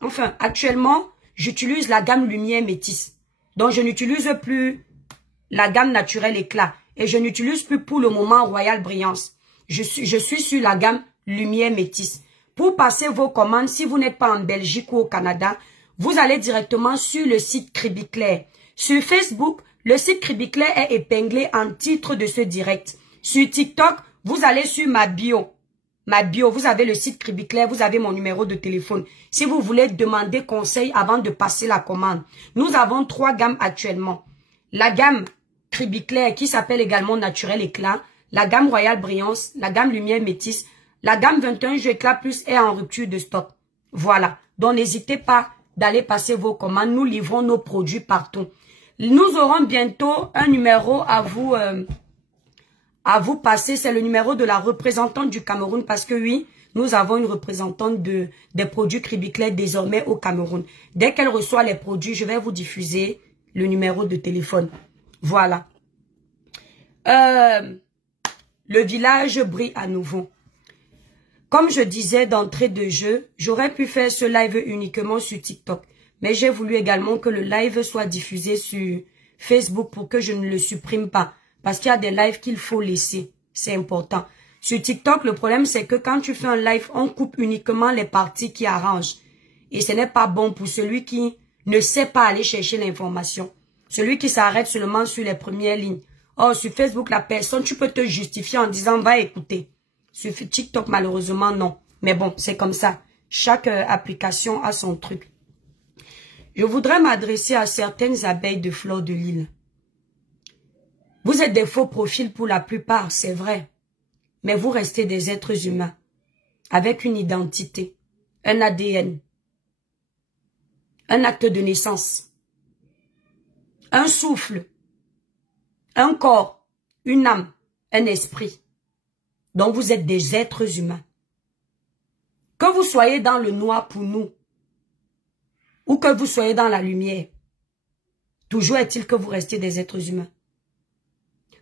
enfin, actuellement, j'utilise la gamme Lumière Métis. Donc, je n'utilise plus la gamme Naturel Éclat. Et je n'utilise plus pour le moment Royal Brillance. Je suis sur la gamme Lumière Métis. Pour passer vos commandes, si vous n'êtes pas en Belgique ou au Canada, vous allez directement sur le site Cribiclair. Sur Facebook, le site Cribiclair est épinglé en titre de ce direct. Sur TikTok, vous allez sur ma bio. Ma bio, vous avez le site Cribiclair, vous avez mon numéro de téléphone. Si vous voulez demander conseil avant de passer la commande. Nous avons 3 gammes actuellement. La gamme Cribiclair qui s'appelle également Naturel Éclat, la gamme Royal Brillance, la gamme Lumière Métis, la gamme 21 Jeux Éclat Plus est en rupture de stock. Voilà. Donc n'hésitez pas d'aller passer vos commandes. Nous livrons nos produits partout. Nous aurons bientôt un numéro à vous passer. C'est le numéro de la représentante du Cameroun parce que oui, nous avons une représentante des produits Cribiclair désormais au Cameroun. Dès qu'elle reçoit les produits, je vais vous diffuser le numéro de téléphone. Voilà. Le village brille à nouveau. Comme je disais d'entrée de jeu, j'aurais pu faire ce live uniquement sur TikTok. Mais j'ai voulu également que le live soit diffusé sur Facebook pour que je ne le supprime pas. Parce qu'il y a des lives qu'il faut laisser. C'est important. Sur TikTok, le problème c'est que quand tu fais un live, on coupe uniquement les parties qui arrangent. Et ce n'est pas bon pour celui qui ne sait pas aller chercher l'information. Celui qui s'arrête seulement sur les premières lignes. Or, sur Facebook, la personne, tu peux te justifier en disant, va écouter. Sur TikTok, malheureusement, non. Mais bon, c'est comme ça. Chaque application a son truc. Je voudrais m'adresser à certaines abeilles de fleurs de l'île. Vous êtes des faux profils pour la plupart, c'est vrai. Mais vous restez des êtres humains. Avec une identité. Un ADN. Un acte de naissance. Un souffle. Un corps. Une âme. Un esprit. Donc vous êtes des êtres humains. Que vous soyez dans le noir pour nous, ou que vous soyez dans la lumière, toujours est-il que vous restiez des êtres humains.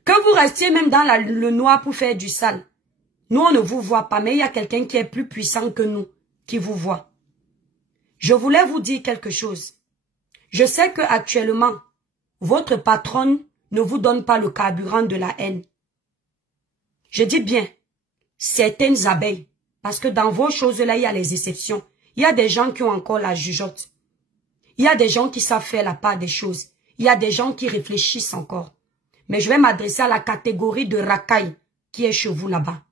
Que vous restiez même dans le noir pour faire du sale. Nous, on ne vous voit pas, mais il y a quelqu'un qui est plus puissant que nous, qui vous voit. Je voulais vous dire quelque chose. Je sais que actuellement, votre patronne ne vous donne pas le carburant de la haine. Je dis bien, certaines abeilles, parce que dans vos choses-là, il y a les exceptions. Il y a des gens qui ont encore la jugeote. Il y a des gens qui savent faire la part des choses. Il y a des gens qui réfléchissent encore. Mais je vais m'adresser à la catégorie de racailles qui est chez vous là-bas.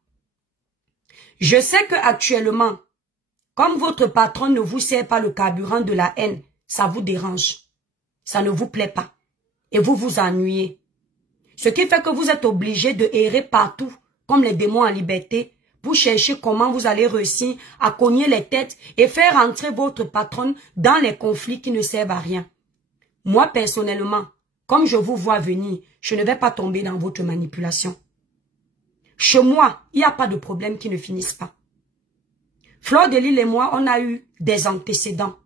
Je sais que actuellement, comme votre patron ne vous sert pas le carburant de la haine, ça vous dérange. Ça ne vous plaît pas. Et vous vous ennuyez. Ce qui fait que vous êtes obligé de errer partout, comme les démons en liberté, pour chercher comment vous allez réussir à cogner les têtes et faire entrer votre patronne dans les conflits qui ne servent à rien. Moi, personnellement, comme je vous vois venir, je ne vais pas tomber dans votre manipulation. Chez moi, il n'y a pas de problème qui ne finissent pas. Fleur de l'Île et moi, on a eu des antécédents.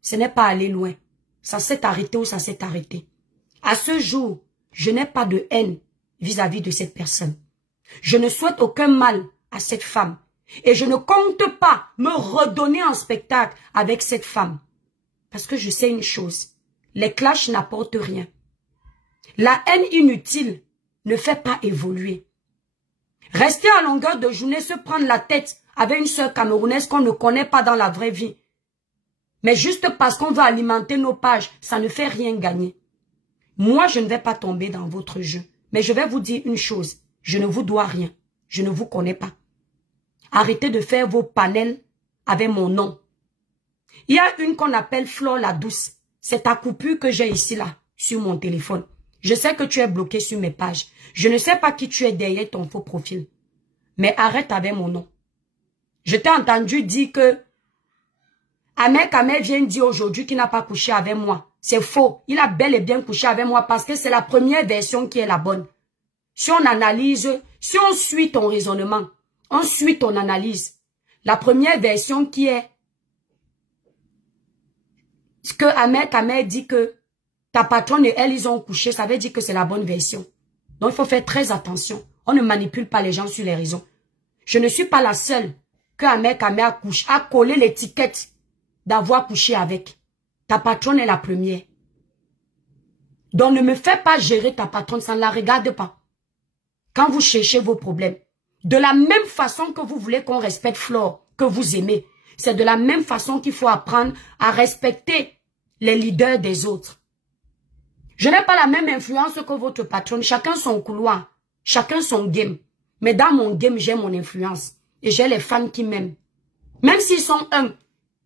Ce n'est pas aller loin. Ça s'est arrêté ou ça s'est arrêté. À ce jour, je n'ai pas de haine vis-à-vis de cette personne. Je ne souhaite aucun mal à cette femme. Et je ne compte pas me redonner en spectacle avec cette femme. Parce que je sais une chose. Les clashs n'apportent rien. La haine inutile ne fait pas évoluer. Rester à longueur de journée, se prendre la tête avec une sœur camerounaise qu'on ne connaît pas dans la vraie vie. Mais juste parce qu'on veut alimenter nos pages, ça ne fait rien gagner. Moi, je ne vais pas tomber dans votre jeu. Mais je vais vous dire une chose. Je ne vous dois rien. Je ne vous connais pas. Arrêtez de faire vos panels avec mon nom. Il y a une qu'on appelle Flore la Douce. C'est ta coupure que j'ai ici là, sur mon téléphone. Je sais que tu es bloqué sur mes pages. Je ne sais pas qui tu es derrière ton faux profil. Mais arrête avec mon nom. Je t'ai entendu dire que Ahmed Kamel vient dire aujourd'hui qu'il n'a pas couché avec moi. C'est faux. Il a bel et bien couché avec moi parce que c'est la première version qui est la bonne. Si on analyse, si on suit ton raisonnement, on suit ton analyse. La première version qui est ce que Ahmed Kamel dit que ta patronne et elle, ils ont couché, ça veut dire que c'est la bonne version. Donc, il faut faire très attention. On ne manipule pas les gens sur les réseaux. Je ne suis pas la seule que Ahmed Kamel a collé l'étiquette d'avoir couché avec. Ta patronne est la première. Donc ne me fais pas gérer ta patronne, ça ne la regarde pas. Quand vous cherchez vos problèmes, de la même façon que vous voulez qu'on respecte Flore, que vous aimez, c'est de la même façon qu'il faut apprendre à respecter les leaders des autres. Je n'ai pas la même influence que votre patronne, chacun son couloir, chacun son game. Mais dans mon game, j'ai mon influence et j'ai les fans qui m'aiment. Même s'ils sont un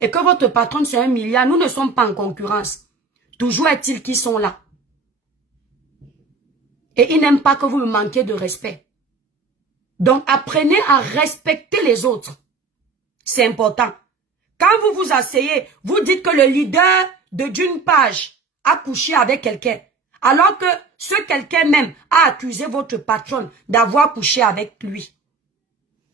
et que votre patronne c'est 1 milliard, nous ne sommes pas en concurrence. Toujours est-il qu'ils sont là. Et ils n'aiment pas que vous me manquiez de respect. Donc apprenez à respecter les autres. C'est important. Quand vous vous asseyez, vous dites que le leader d'une page a couché avec quelqu'un. Alors que ce quelqu'un même a accusé votre patronne d'avoir couché avec lui.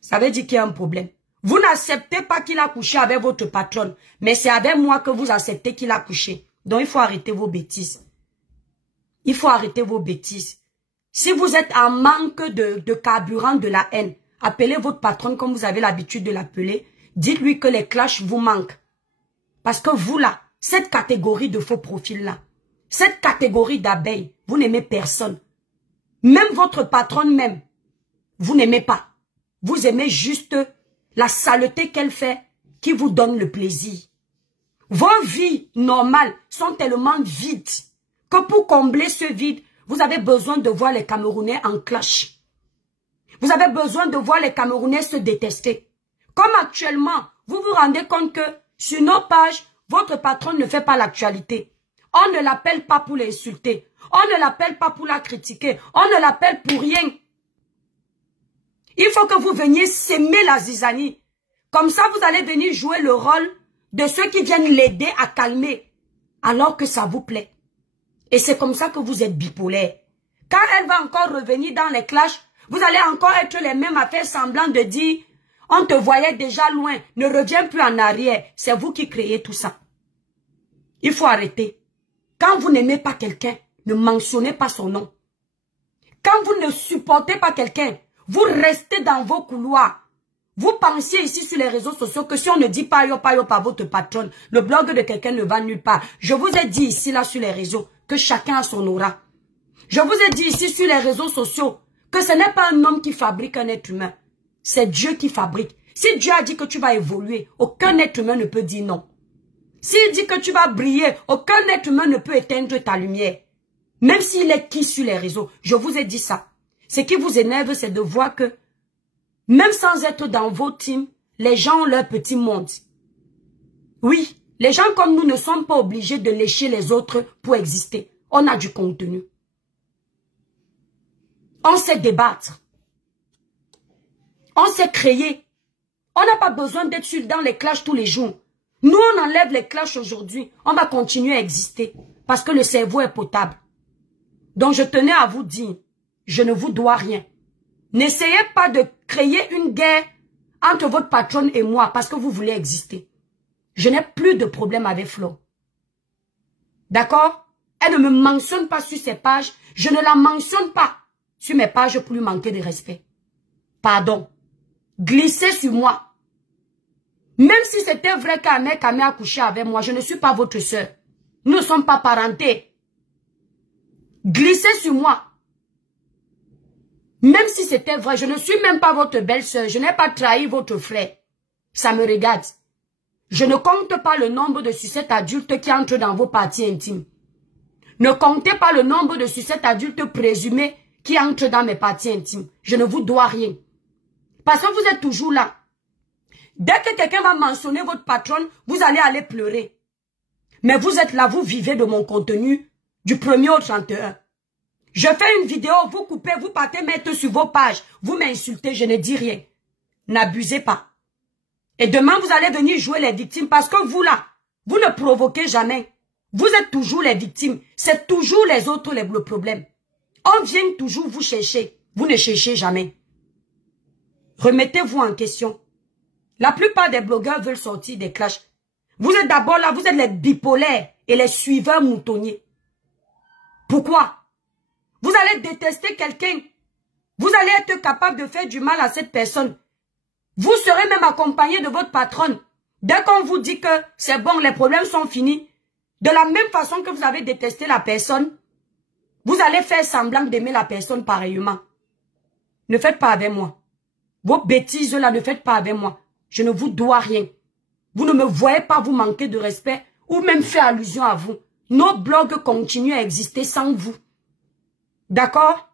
Ça veut dire qu'il y a un problème. Vous n'acceptez pas qu'il a couché avec votre patronne. Mais c'est avec moi que vous acceptez qu'il a couché. Donc il faut arrêter vos bêtises. Il faut arrêter vos bêtises. Si vous êtes en manque de carburant de la haine, appelez votre patronne comme vous avez l'habitude de l'appeler. Dites-lui que les clashs vous manquent. Parce que vous là, cette catégorie de faux profils là, cette catégorie d'abeilles, vous n'aimez personne. Même votre patronne même, vous n'aimez pas. Vous aimez juste la saleté qu'elle fait qui vous donne le plaisir. Vos vies normales sont tellement vides que pour combler ce vide, vous avez besoin de voir les Camerounais en clash. Vous avez besoin de voir les Camerounais se détester. Comme actuellement, vous vous rendez compte que sur nos pages, votre patronne ne fait pas l'actualité. On ne l'appelle pas pour l'insulter. On ne l'appelle pas pour la critiquer. On ne l'appelle pour rien. Il faut que vous veniez s'aimer la zizanie. Comme ça, vous allez venir jouer le rôle de ceux qui viennent l'aider à calmer. Alors que ça vous plaît. Et c'est comme ça que vous êtes bipolaire. Quand elle va encore revenir dans les clashs, vous allez encore être les mêmes à faire semblant de dire « On te voyait déjà loin, ne reviens plus en arrière. » C'est vous qui créez tout ça. Il faut arrêter. Quand vous n'aimez pas quelqu'un, ne mentionnez pas son nom. Quand vous ne supportez pas quelqu'un, vous restez dans vos couloirs. Vous pensiez ici sur les réseaux sociaux que si on ne dit pas yo par votre patronne, le blog de quelqu'un ne va nulle part. Je vous ai dit ici là sur les réseaux que chacun a son aura. Je vous ai dit ici sur les réseaux sociaux que ce n'est pas un homme qui fabrique un être humain. C'est Dieu qui fabrique. Si Dieu a dit que tu vas évoluer, aucun être humain ne peut dire non. S'il dit que tu vas briller, aucun être humain ne peut éteindre ta lumière. Même s'il est qui sur les réseaux. Je vous ai dit ça. Ce qui vous énerve, c'est de voir que même sans être dans vos teams, les gens ont leur petit monde. Oui, les gens comme nous ne sommes pas obligés de lécher les autres pour exister. On a du contenu. On sait débattre. On sait créer. On n'a pas besoin d'être dans les clashs tous les jours. Nous, on enlève les clashs aujourd'hui. On va continuer à exister parce que le cerveau est potable. Donc, je tenais à vous dire, je ne vous dois rien. N'essayez pas de créer une guerre entre votre patronne et moi parce que vous voulez exister. Je n'ai plus de problème avec Flo. D'accord? Elle ne me mentionne pas sur ses pages. Je ne la mentionne pas sur mes pages pour lui manquer de respect. Pardon. Glissez sur moi. Même si c'était vrai qu'Ahmed Kamé a couché avec moi, je ne suis pas votre soeur. Nous ne sommes pas parentés. Glissez sur moi. Même si c'était vrai, je ne suis même pas votre belle-sœur. Je n'ai pas trahi votre frère. Ça me regarde. Je ne compte pas le nombre de sucettes adultes qui entrent dans vos parties intimes. Ne comptez pas le nombre de sucettes adultes présumées qui entrent dans mes parties intimes. Je ne vous dois rien. Parce que vous êtes toujours là. Dès que quelqu'un va mentionner votre patronne, vous allez aller pleurer. Mais vous êtes là, vous vivez de mon contenu du 1er au 31. Je fais une vidéo, vous coupez, vous partez mettre sur vos pages. Vous m'insultez, je ne dis rien. N'abusez pas. Et demain, vous allez venir jouer les victimes parce que vous là, vous ne provoquez jamais. Vous êtes toujours les victimes. C'est toujours les autres le problème. On vient toujours vous chercher. Vous ne cherchez jamais. Remettez-vous en question. La plupart des blogueurs veulent sortir des clashs. Vous êtes d'abord là, vous êtes les bipolaires et les suiveurs moutonniers. Pourquoi? Vous allez détester quelqu'un. Vous allez être capable de faire du mal à cette personne. Vous serez même accompagné de votre patronne. Dès qu'on vous dit que c'est bon, les problèmes sont finis, de la même façon que vous avez détesté la personne, vous allez faire semblant d'aimer la personne pareillement. Ne faites pas avec moi. Vos bêtises là, ne faites pas avec moi. Je ne vous dois rien. Vous ne me voyez pas vous manquer de respect ou même faire allusion à vous. Nos blogs continuent à exister sans vous. D'accord?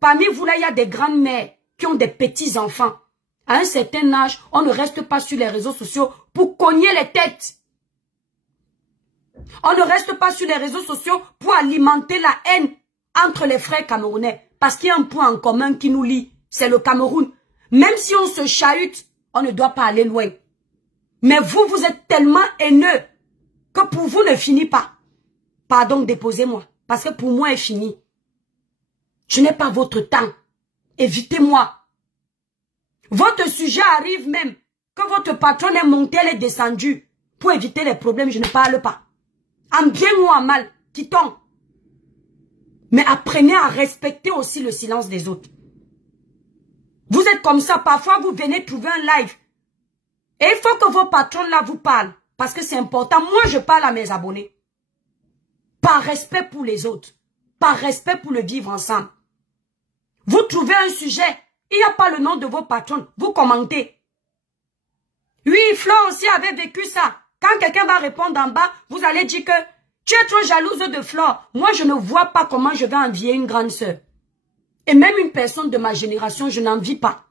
Parmi vous là, il y a des grandes mères qui ont des petits enfants. À un certain âge, on ne reste pas sur les réseaux sociaux pour cogner les têtes. On ne reste pas sur les réseaux sociaux pour alimenter la haine entre les frères camerounais. Parce qu'il y a un point en commun qui nous lie, c'est le Cameroun. Même si on se chahute, on ne doit pas aller loin. Mais vous, vous êtes tellement haineux que pour vous ne finit pas. Pardon, déposez-moi. Parce que pour moi, est fini. Je n'ai pas votre temps. Évitez-moi. Votre sujet arrive même que votre patronne est montée, elle est descendue. Pour éviter les problèmes, je ne parle pas. En bien ou en mal, quittons. Mais apprenez à respecter aussi le silence des autres. Vous êtes comme ça, parfois vous venez trouver un live. Et il faut que vos patrons là vous parlent. Parce que c'est important. Moi, je parle à mes abonnés. Par respect pour les autres. Par respect pour le vivre ensemble. Vous trouvez un sujet. Il n'y a pas le nom de vos patrons. Vous commentez. Oui, Flo aussi avait vécu ça. Quand quelqu'un va répondre en bas, vous allez dire que tu es trop jalouse de Flore. Moi, je ne vois pas comment je vais envier une grande sœur. Et même une personne de ma génération, je n'envie pas.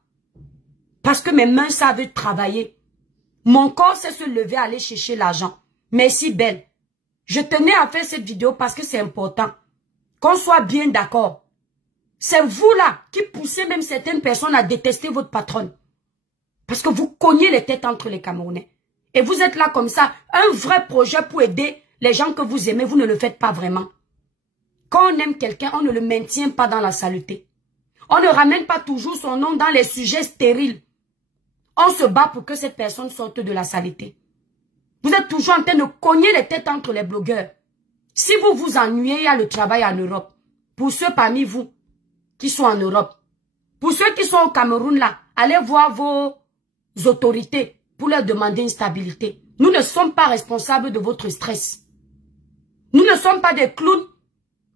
Parce que mes mains savent travailler. Mon corps sait se lever, aller chercher l'argent. Merci, belle. Je tenais à faire cette vidéo parce que c'est important. Qu'on soit bien d'accord. C'est vous là qui poussez même certaines personnes à détester votre patronne. Parce que vous cognez les têtes entre les Camerounais. Et vous êtes là comme ça, un vrai projet pour aider les gens que vous aimez, vous ne le faites pas vraiment. Quand on aime quelqu'un, on ne le maintient pas dans la saleté. On ne ramène pas toujours son nom dans les sujets stériles. On se bat pour que cette personne sorte de la saleté. Vous êtes toujours en train de cogner les têtes entre les blogueurs. Si vous vous ennuyez, il y a le travail en Europe. Pour ceux parmi vous qui sont en Europe. Pour ceux qui sont au Cameroun là, allez voir vos autorités pour leur demander une stabilité. Nous ne sommes pas responsables de votre stress. Nous ne sommes pas des clowns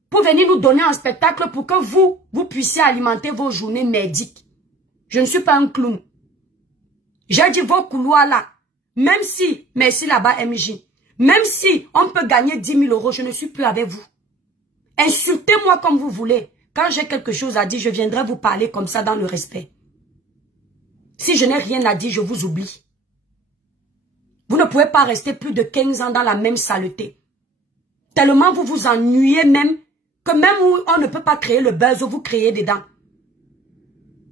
pour venir nous donner un spectacle pour que vous puissiez alimenter vos journées merdiques. Je ne suis pas un clown. J'ai dit vos couloirs là, même si, merci là-bas MJ, même si on peut gagner 10 000 euros, je ne suis plus avec vous. Insultez-moi comme vous voulez. Quand j'ai quelque chose à dire, je viendrai vous parler comme ça dans le respect. Si je n'ai rien à dire, je vous oublie. Vous ne pouvez pas rester plus de 15 ans dans la même saleté. Tellement vous vous ennuyez même, que même où on ne peut pas créer le buzz, vous créez dedans.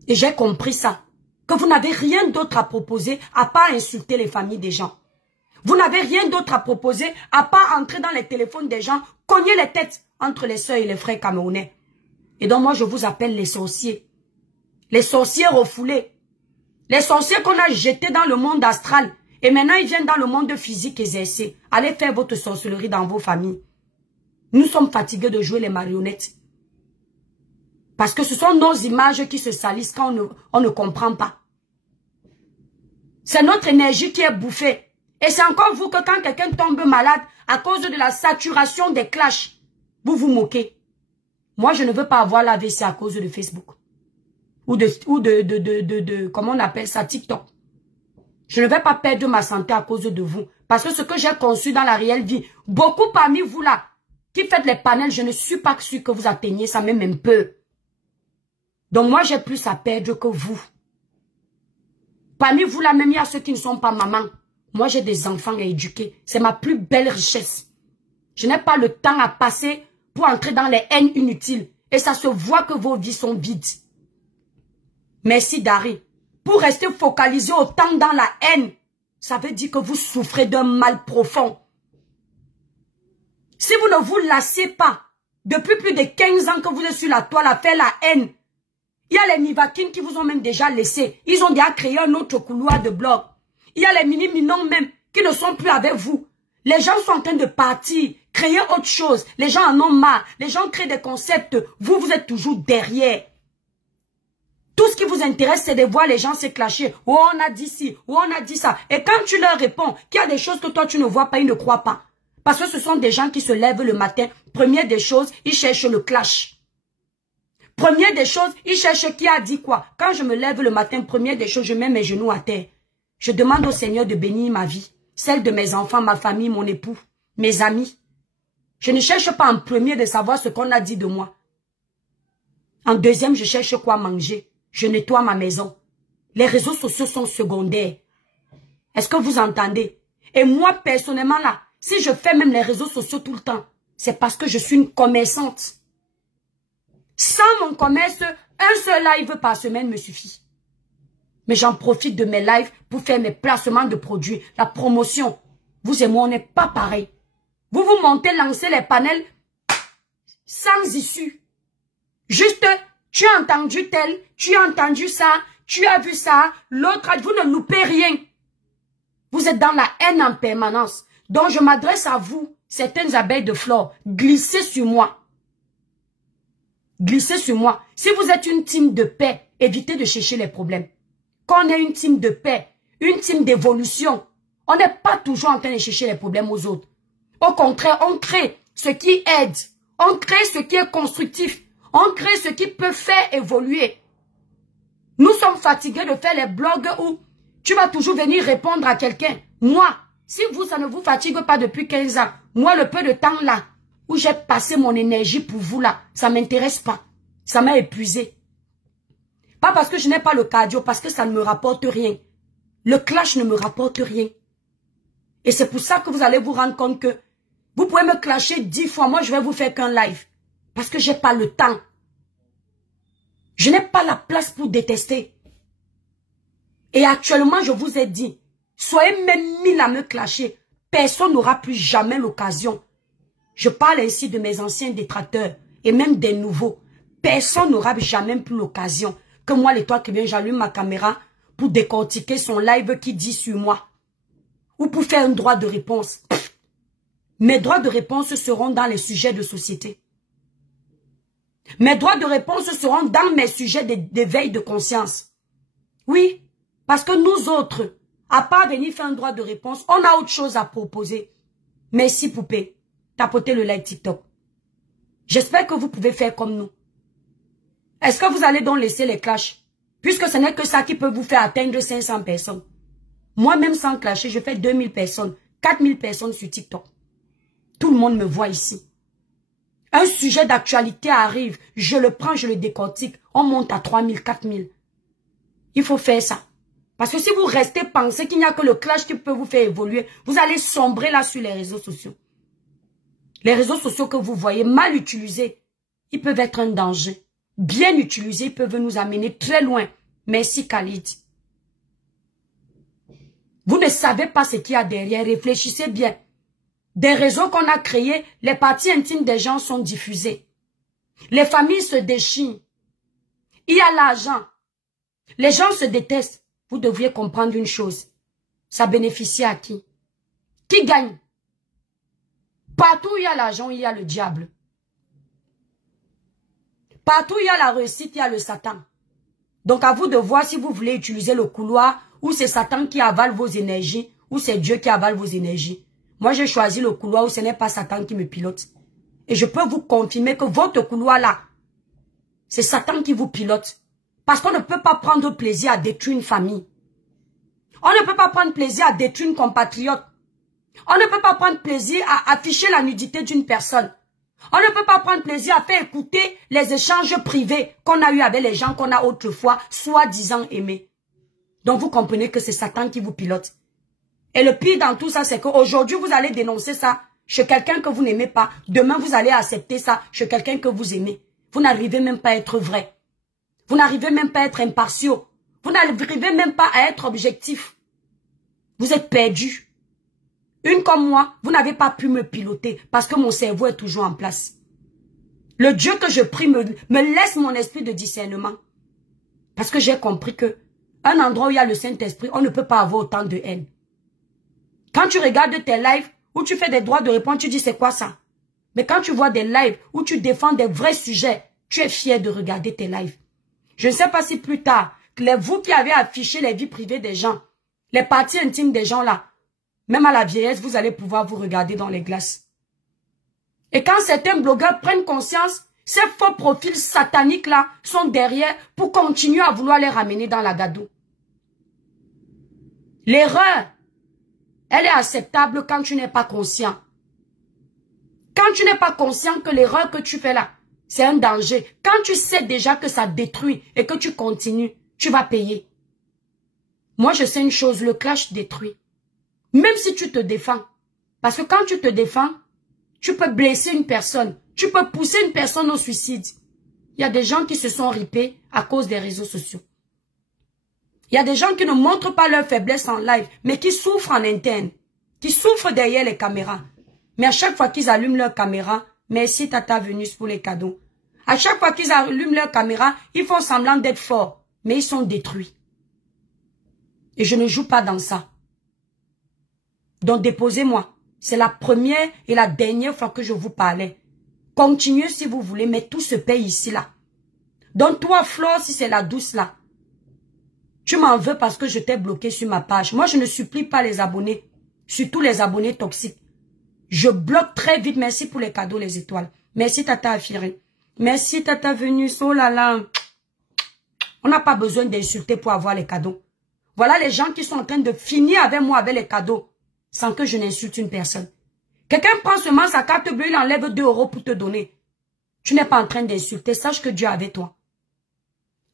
Et j'ai compris ça. Que vous n'avez rien d'autre à proposer à part insulter les familles des gens. Vous n'avez rien d'autre à proposer à part entrer dans les téléphones des gens, cogner les têtes entre les sœurs et les frères camerounais. Et donc moi je vous appelle les sorciers. Les sorciers refoulés. Les sorciers qu'on a jetés dans le monde astral. Et maintenant ils viennent dans le monde physique exercé. Allez faire votre sorcellerie dans vos familles. Nous sommes fatigués de jouer les marionnettes. Parce que ce sont nos images qui se salissent quand on ne comprend pas. C'est notre énergie qui est bouffée. Et c'est encore vous que quand quelqu'un tombe malade à cause de la saturation des clashs, vous vous moquez. Moi, je ne veux pas avoir l'AVC à cause de Facebook. Ou de comment on appelle ça, TikTok. Je ne vais pas perdre ma santé à cause de vous. Parce que ce que j'ai conçu dans la réelle vie, beaucoup parmi vous là, qui faites les panels, je ne suis pas sûr que vous atteignez ça, même un peu. Donc moi, j'ai plus à perdre que vous. Parmi vous là, même il y a ceux qui ne sont pas maman. Moi, j'ai des enfants à éduquer. C'est ma plus belle richesse. Je n'ai pas le temps à passer pour entrer dans les haines inutiles. Et ça se voit que vos vies sont vides. Merci, Dari. Pour rester focalisé autant dans la haine, ça veut dire que vous souffrez d'un mal profond. Si vous ne vous lassez pas, depuis plus de 15 ans que vous êtes sur la toile à faire la haine, il y a les Nivakines qui vous ont même déjà laissé. Ils ont déjà créé un autre couloir de blog. Il y a les mini-minons même qui ne sont plus avec vous. Les gens sont en train de partir, créer autre chose. Les gens en ont marre. Les gens créent des concepts. Vous, vous êtes toujours derrière. Tout ce qui vous intéresse, c'est de voir les gens se clasher. Oh, on a dit ci, oh, on a dit ça. Et quand tu leur réponds qu'il y a des choses que toi, tu ne vois pas, ils ne croient pas. Parce que ce sont des gens qui se lèvent le matin. Première des choses, ils cherchent le clash. Première des choses, ils cherchent qui a dit quoi. Quand je me lève le matin, première des choses, je mets mes genoux à terre. Je demande au Seigneur de bénir ma vie. Celle de mes enfants, ma famille, mon époux, mes amis. Je ne cherche pas en premier de savoir ce qu'on a dit de moi. En deuxième, je cherche quoi manger. Je nettoie ma maison. Les réseaux sociaux sont secondaires. Est-ce que vous entendez? Et moi, personnellement, là, si je fais même les réseaux sociaux tout le temps, c'est parce que je suis une commerçante. Sans mon commerce, un seul live par semaine me suffit. Mais j'en profite de mes lives pour faire mes placements de produits, la promotion. Vous et moi, on n'est pas pareil. Vous vous montez, lancez les panels sans issue. Juste, tu as entendu tel, tu as entendu ça, tu as vu ça, l'autre, vous ne loupez rien. Vous êtes dans la haine en permanence. Donc, je m'adresse à vous, certaines abeilles de flore, glissez sur moi. Glissez sur moi. Si vous êtes une team de paix, évitez de chercher les problèmes. Quand on est une team de paix, une team d'évolution, on n'est pas toujours en train de chercher les problèmes aux autres. Au contraire, on crée ce qui aide. On crée ce qui est constructif. On crée ce qui peut faire évoluer. Nous sommes fatigués de faire les blogs où tu vas toujours venir répondre à quelqu'un. Moi, si vous, ça ne vous fatigue pas depuis 15 ans, moi, le peu de temps là, où j'ai passé mon énergie pour vous là, ça ne m'intéresse pas. Ça m'a épuisé. Pas parce que je n'ai pas le cardio, parce que ça ne me rapporte rien. Le clash ne me rapporte rien. Et c'est pour ça que vous allez vous rendre compte que vous pouvez me clasher 10 fois. Moi, je vais vous faire qu'un live. Parce que j'ai pas le temps. Je n'ai pas la place pour détester. Et actuellement, je vous ai dit, soyez même 1000 à me clasher. Personne n'aura plus jamais l'occasion. Je parle ainsi de mes anciens détracteurs et même des nouveaux. Personne n'aura jamais plus l'occasion que moi, l'étoile qui vient, j'allume ma caméra pour décortiquer son live qui dit sur moi. Ou pour faire un droit de réponse. Mes droits de réponse seront dans les sujets de société. Mes droits de réponse seront dans mes sujets d'éveil de conscience. Oui, parce que nous autres, à part venir faire un droit de réponse, on a autre chose à proposer. Merci poupée. Tapotez le like TikTok. J'espère que vous pouvez faire comme nous. Est-ce que vous allez donc laisser les clashs? Puisque ce n'est que ça qui peut vous faire atteindre 500 personnes. Moi-même sans clasher, je fais 2000 personnes, 4000 personnes sur TikTok. Tout le monde me voit ici. Un sujet d'actualité arrive, je le prends, je le décortique. On monte à 3000, 4000. Il faut faire ça. Parce que si vous restez penser qu'il n'y a que le clash qui peut vous faire évoluer, vous allez sombrer là sur les réseaux sociaux. Les réseaux sociaux que vous voyez mal utilisés, ils peuvent être un danger. Bien utilisés, ils peuvent nous amener très loin. Merci Khalid. Vous ne savez pas ce qu'il y a derrière, réfléchissez bien. Des réseaux qu'on a créés, les parties intimes des gens sont diffusées. Les familles se déchirent. Il y a l'argent. Les gens se détestent. Vous devriez comprendre une chose. Ça bénéficie à qui? Qui gagne? Partout où il y a l'argent, il y a le diable. Partout où il y a la réussite, il y a le Satan. Donc à vous de voir si vous voulez utiliser le couloir ou c'est Satan qui avale vos énergies ou c'est Dieu qui avale vos énergies. Moi, j'ai choisi le couloir où ce n'est pas Satan qui me pilote. Et je peux vous confirmer que votre couloir là, c'est Satan qui vous pilote. Parce qu'on ne peut pas prendre plaisir à détruire une famille. On ne peut pas prendre plaisir à détruire une compatriote. On ne peut pas prendre plaisir à afficher la nudité d'une personne. On ne peut pas prendre plaisir à faire écouter les échanges privés qu'on a eu avec les gens qu'on a autrefois soi-disant aimés. Donc vous comprenez que c'est Satan qui vous pilote. Et le pire dans tout ça, c'est qu'aujourd'hui, vous allez dénoncer ça chez quelqu'un que vous n'aimez pas. Demain, vous allez accepter ça chez quelqu'un que vous aimez. Vous n'arrivez même pas à être vrai. Vous n'arrivez même pas à être impartiaux. Vous n'arrivez même pas à être objectif. Vous êtes perdu. Une comme moi, vous n'avez pas pu me piloter parce que mon cerveau est toujours en place. Le Dieu que je prie me laisse mon esprit de discernement. Parce que j'ai compris que un endroit où il y a le Saint-Esprit, on ne peut pas avoir autant de haine. Quand tu regardes tes lives où tu fais des droits de réponse, tu dis c'est quoi ça? Mais quand tu vois des lives où tu défends des vrais sujets, tu es fier de regarder tes lives. Je ne sais pas si plus tard, vous qui avez affiché les vies privées des gens, les parties intimes des gens là, même à la vieillesse, vous allez pouvoir vous regarder dans les glaces. Et quand certains blogueurs prennent conscience, ces faux profils sataniques là sont derrière pour continuer à vouloir les ramener dans la gadoue. L'erreur, elle est acceptable quand tu n'es pas conscient. Quand tu n'es pas conscient que l'erreur que tu fais là, c'est un danger. Quand tu sais déjà que ça détruit et que tu continues, tu vas payer. Moi, je sais une chose, le clash détruit. Même si tu te défends. Parce que quand tu te défends, tu peux blesser une personne. Tu peux pousser une personne au suicide. Il y a des gens qui se sont ripés à cause des réseaux sociaux. Il y a des gens qui ne montrent pas leur faiblesse en live, mais qui souffrent en interne. Qui souffrent derrière les caméras. Mais à chaque fois qu'ils allument leur caméra, merci Tata Venus pour les cadeaux. À chaque fois qu'ils allument leur caméra, ils font semblant d'être forts. Mais ils sont détruits. Et je ne joue pas dans ça. Donc déposez-moi. C'est la première et la dernière fois que je vous parlais. Continuez si vous voulez, mais tout se paye ici là. Donc toi, Flore, si c'est la douce là, tu m'en veux parce que je t'ai bloqué sur ma page. Moi, je ne supplie pas les abonnés, surtout les abonnés toxiques. Je bloque très vite. Merci pour les cadeaux, les étoiles. Merci Tata Affiré. Merci Tata Venus. Oh là là. On n'a pas besoin d'insulter pour avoir les cadeaux. Voilà les gens qui sont en train de finir avec moi avec les cadeaux, sans que je n'insulte une personne. Quelqu'un prend seulement sa carte bleue, il enlève 2 € pour te donner. Tu n'es pas en train d'insulter, sache que Dieu est avec toi.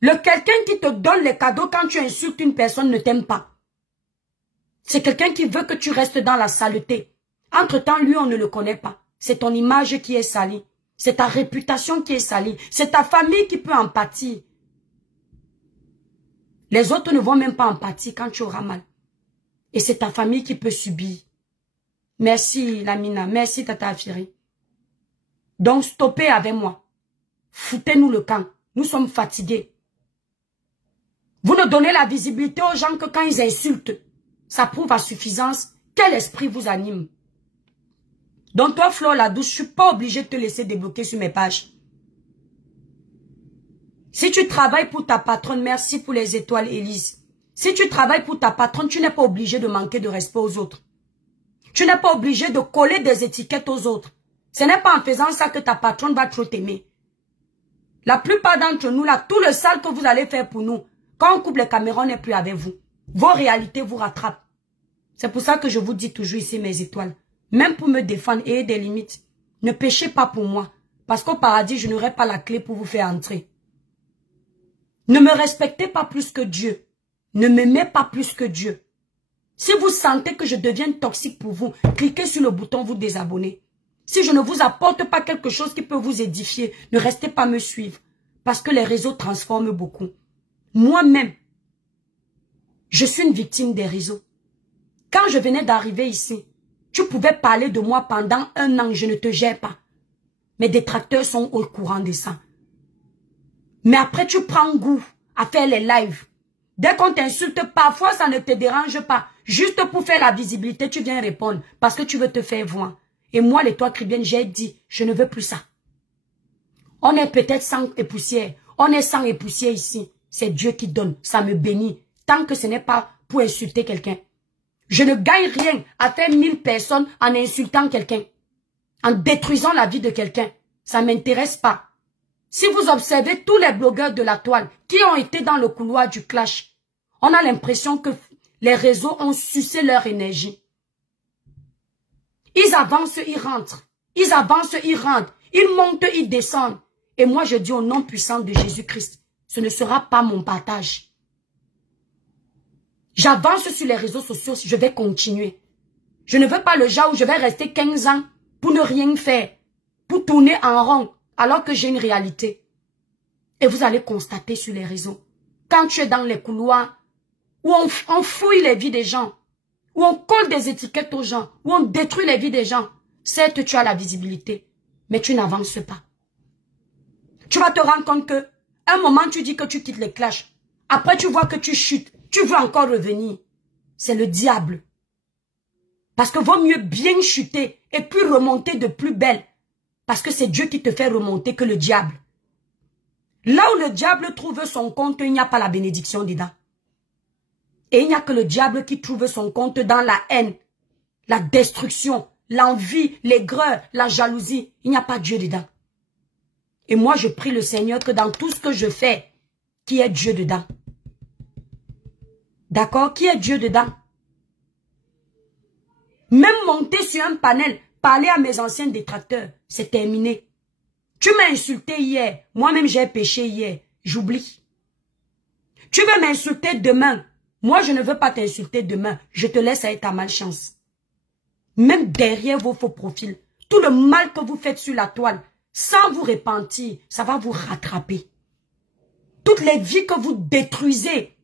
Le quelqu'un qui te donne les cadeaux quand tu insultes une personne ne t'aime pas. C'est quelqu'un qui veut que tu restes dans la saleté. Entre-temps, lui, on ne le connaît pas. C'est ton image qui est salie. C'est ta réputation qui est salie. C'est ta famille qui peut en pâtir. Les autres ne vont même pas en pâtir quand tu auras mal. Et c'est ta famille qui peut subir. Merci, Lamina. Merci, Tata Affiré. Donc, stoppez avec moi. Foutez-nous le camp. Nous sommes fatigués. Vous ne donnez la visibilité aux gens que quand ils insultent. Ça prouve à suffisance quel esprit vous anime. Donc, toi, Flore la douce, je ne suis pas obligée de te laisser débloquer sur mes pages. Si tu travailles pour ta patronne, merci pour les étoiles, Élise. Si tu travailles pour ta patronne, tu n'es pas obligé de manquer de respect aux autres. Tu n'es pas obligé de coller des étiquettes aux autres. Ce n'est pas en faisant ça que ta patronne va trop t'aimer. La plupart d'entre nous, là, tout le sale que vous allez faire pour nous, quand on coupe les caméras, on n'est plus avec vous. Vos réalités vous rattrapent. C'est pour ça que je vous dis toujours ici, mes étoiles. Même pour me défendre et des limites. Ne péchez pas pour moi. Parce qu'au paradis, je n'aurai pas la clé pour vous faire entrer. Ne me respectez pas plus que Dieu. Ne m'aimez pas plus que Dieu. Si vous sentez que je devienne toxique pour vous, cliquez sur le bouton vous désabonner. Si je ne vous apporte pas quelque chose qui peut vous édifier, ne restez pas me suivre. Parce que les réseaux transforment beaucoup. Moi-même, je suis une victime des réseaux. Quand je venais d'arriver ici, tu pouvais parler de moi pendant 1 an, je ne te gère pas. Mes détracteurs sont au courant de ça. Mais après, tu prends goût à faire les lives. Dès qu'on t'insulte, parfois, ça ne te dérange pas. Juste pour faire la visibilité, tu viens répondre parce que tu veux te faire voir. Et moi, les toits cribiennes, j'ai dit, je ne veux plus ça. On est peut-être sang et poussière. On est sang et poussière ici. C'est Dieu qui donne. Ça me bénit. Tant que ce n'est pas pour insulter quelqu'un. Je ne gagne rien à faire 1000 personnes en insultant quelqu'un. En détruisant la vie de quelqu'un. Ça ne m'intéresse pas. Si vous observez tous les blogueurs de la toile qui ont été dans le couloir du clash, on a l'impression que les réseaux ont sucé leur énergie. Ils avancent, ils rentrent. Ils avancent, ils rentrent. Ils montent, ils descendent. Et moi, je dis au nom puissant de Jésus-Christ, ce ne sera pas mon partage. J'avance sur les réseaux sociaux, je vais continuer. Je ne veux pas le genre où je vais rester 15 ans pour ne rien faire, pour tourner en rond, alors que j'ai une réalité. Et vous allez constater sur les réseaux, quand tu es dans les couloirs, où on fouille les vies des gens, où on colle des étiquettes aux gens, où on détruit les vies des gens, certes tu as la visibilité, mais tu n'avances pas. Tu vas te rendre compte que, un moment tu dis que tu quittes les clashs, après tu vois que tu chutes, tu veux encore revenir. C'est le diable. Parce que vaut mieux bien chuter et puis remonter de plus belle. Parce que c'est Dieu qui te fait remonter que le diable. Là où le diable trouve son compte, il n'y a pas la bénédiction dedans. Et il n'y a que le diable qui trouve son compte dans la haine, la destruction, l'envie, l'aigreur, la jalousie. Il n'y a pas Dieu dedans. Et moi, je prie le Seigneur que dans tout ce que je fais, qu'il y ait Dieu dedans. D'accord? Qu'il y ait Dieu dedans. Même monter sur un panel, parler à mes anciens détracteurs, c'est terminé. Tu m'as insulté hier. Moi-même, j'ai péché hier. J'oublie. Tu veux m'insulter demain. Moi, je ne veux pas t'insulter demain. Je te laisse avec ta malchance. Même derrière vos faux profils, tout le mal que vous faites sur la toile, sans vous repentir, ça va vous rattraper. Toutes les vies que vous détruisez,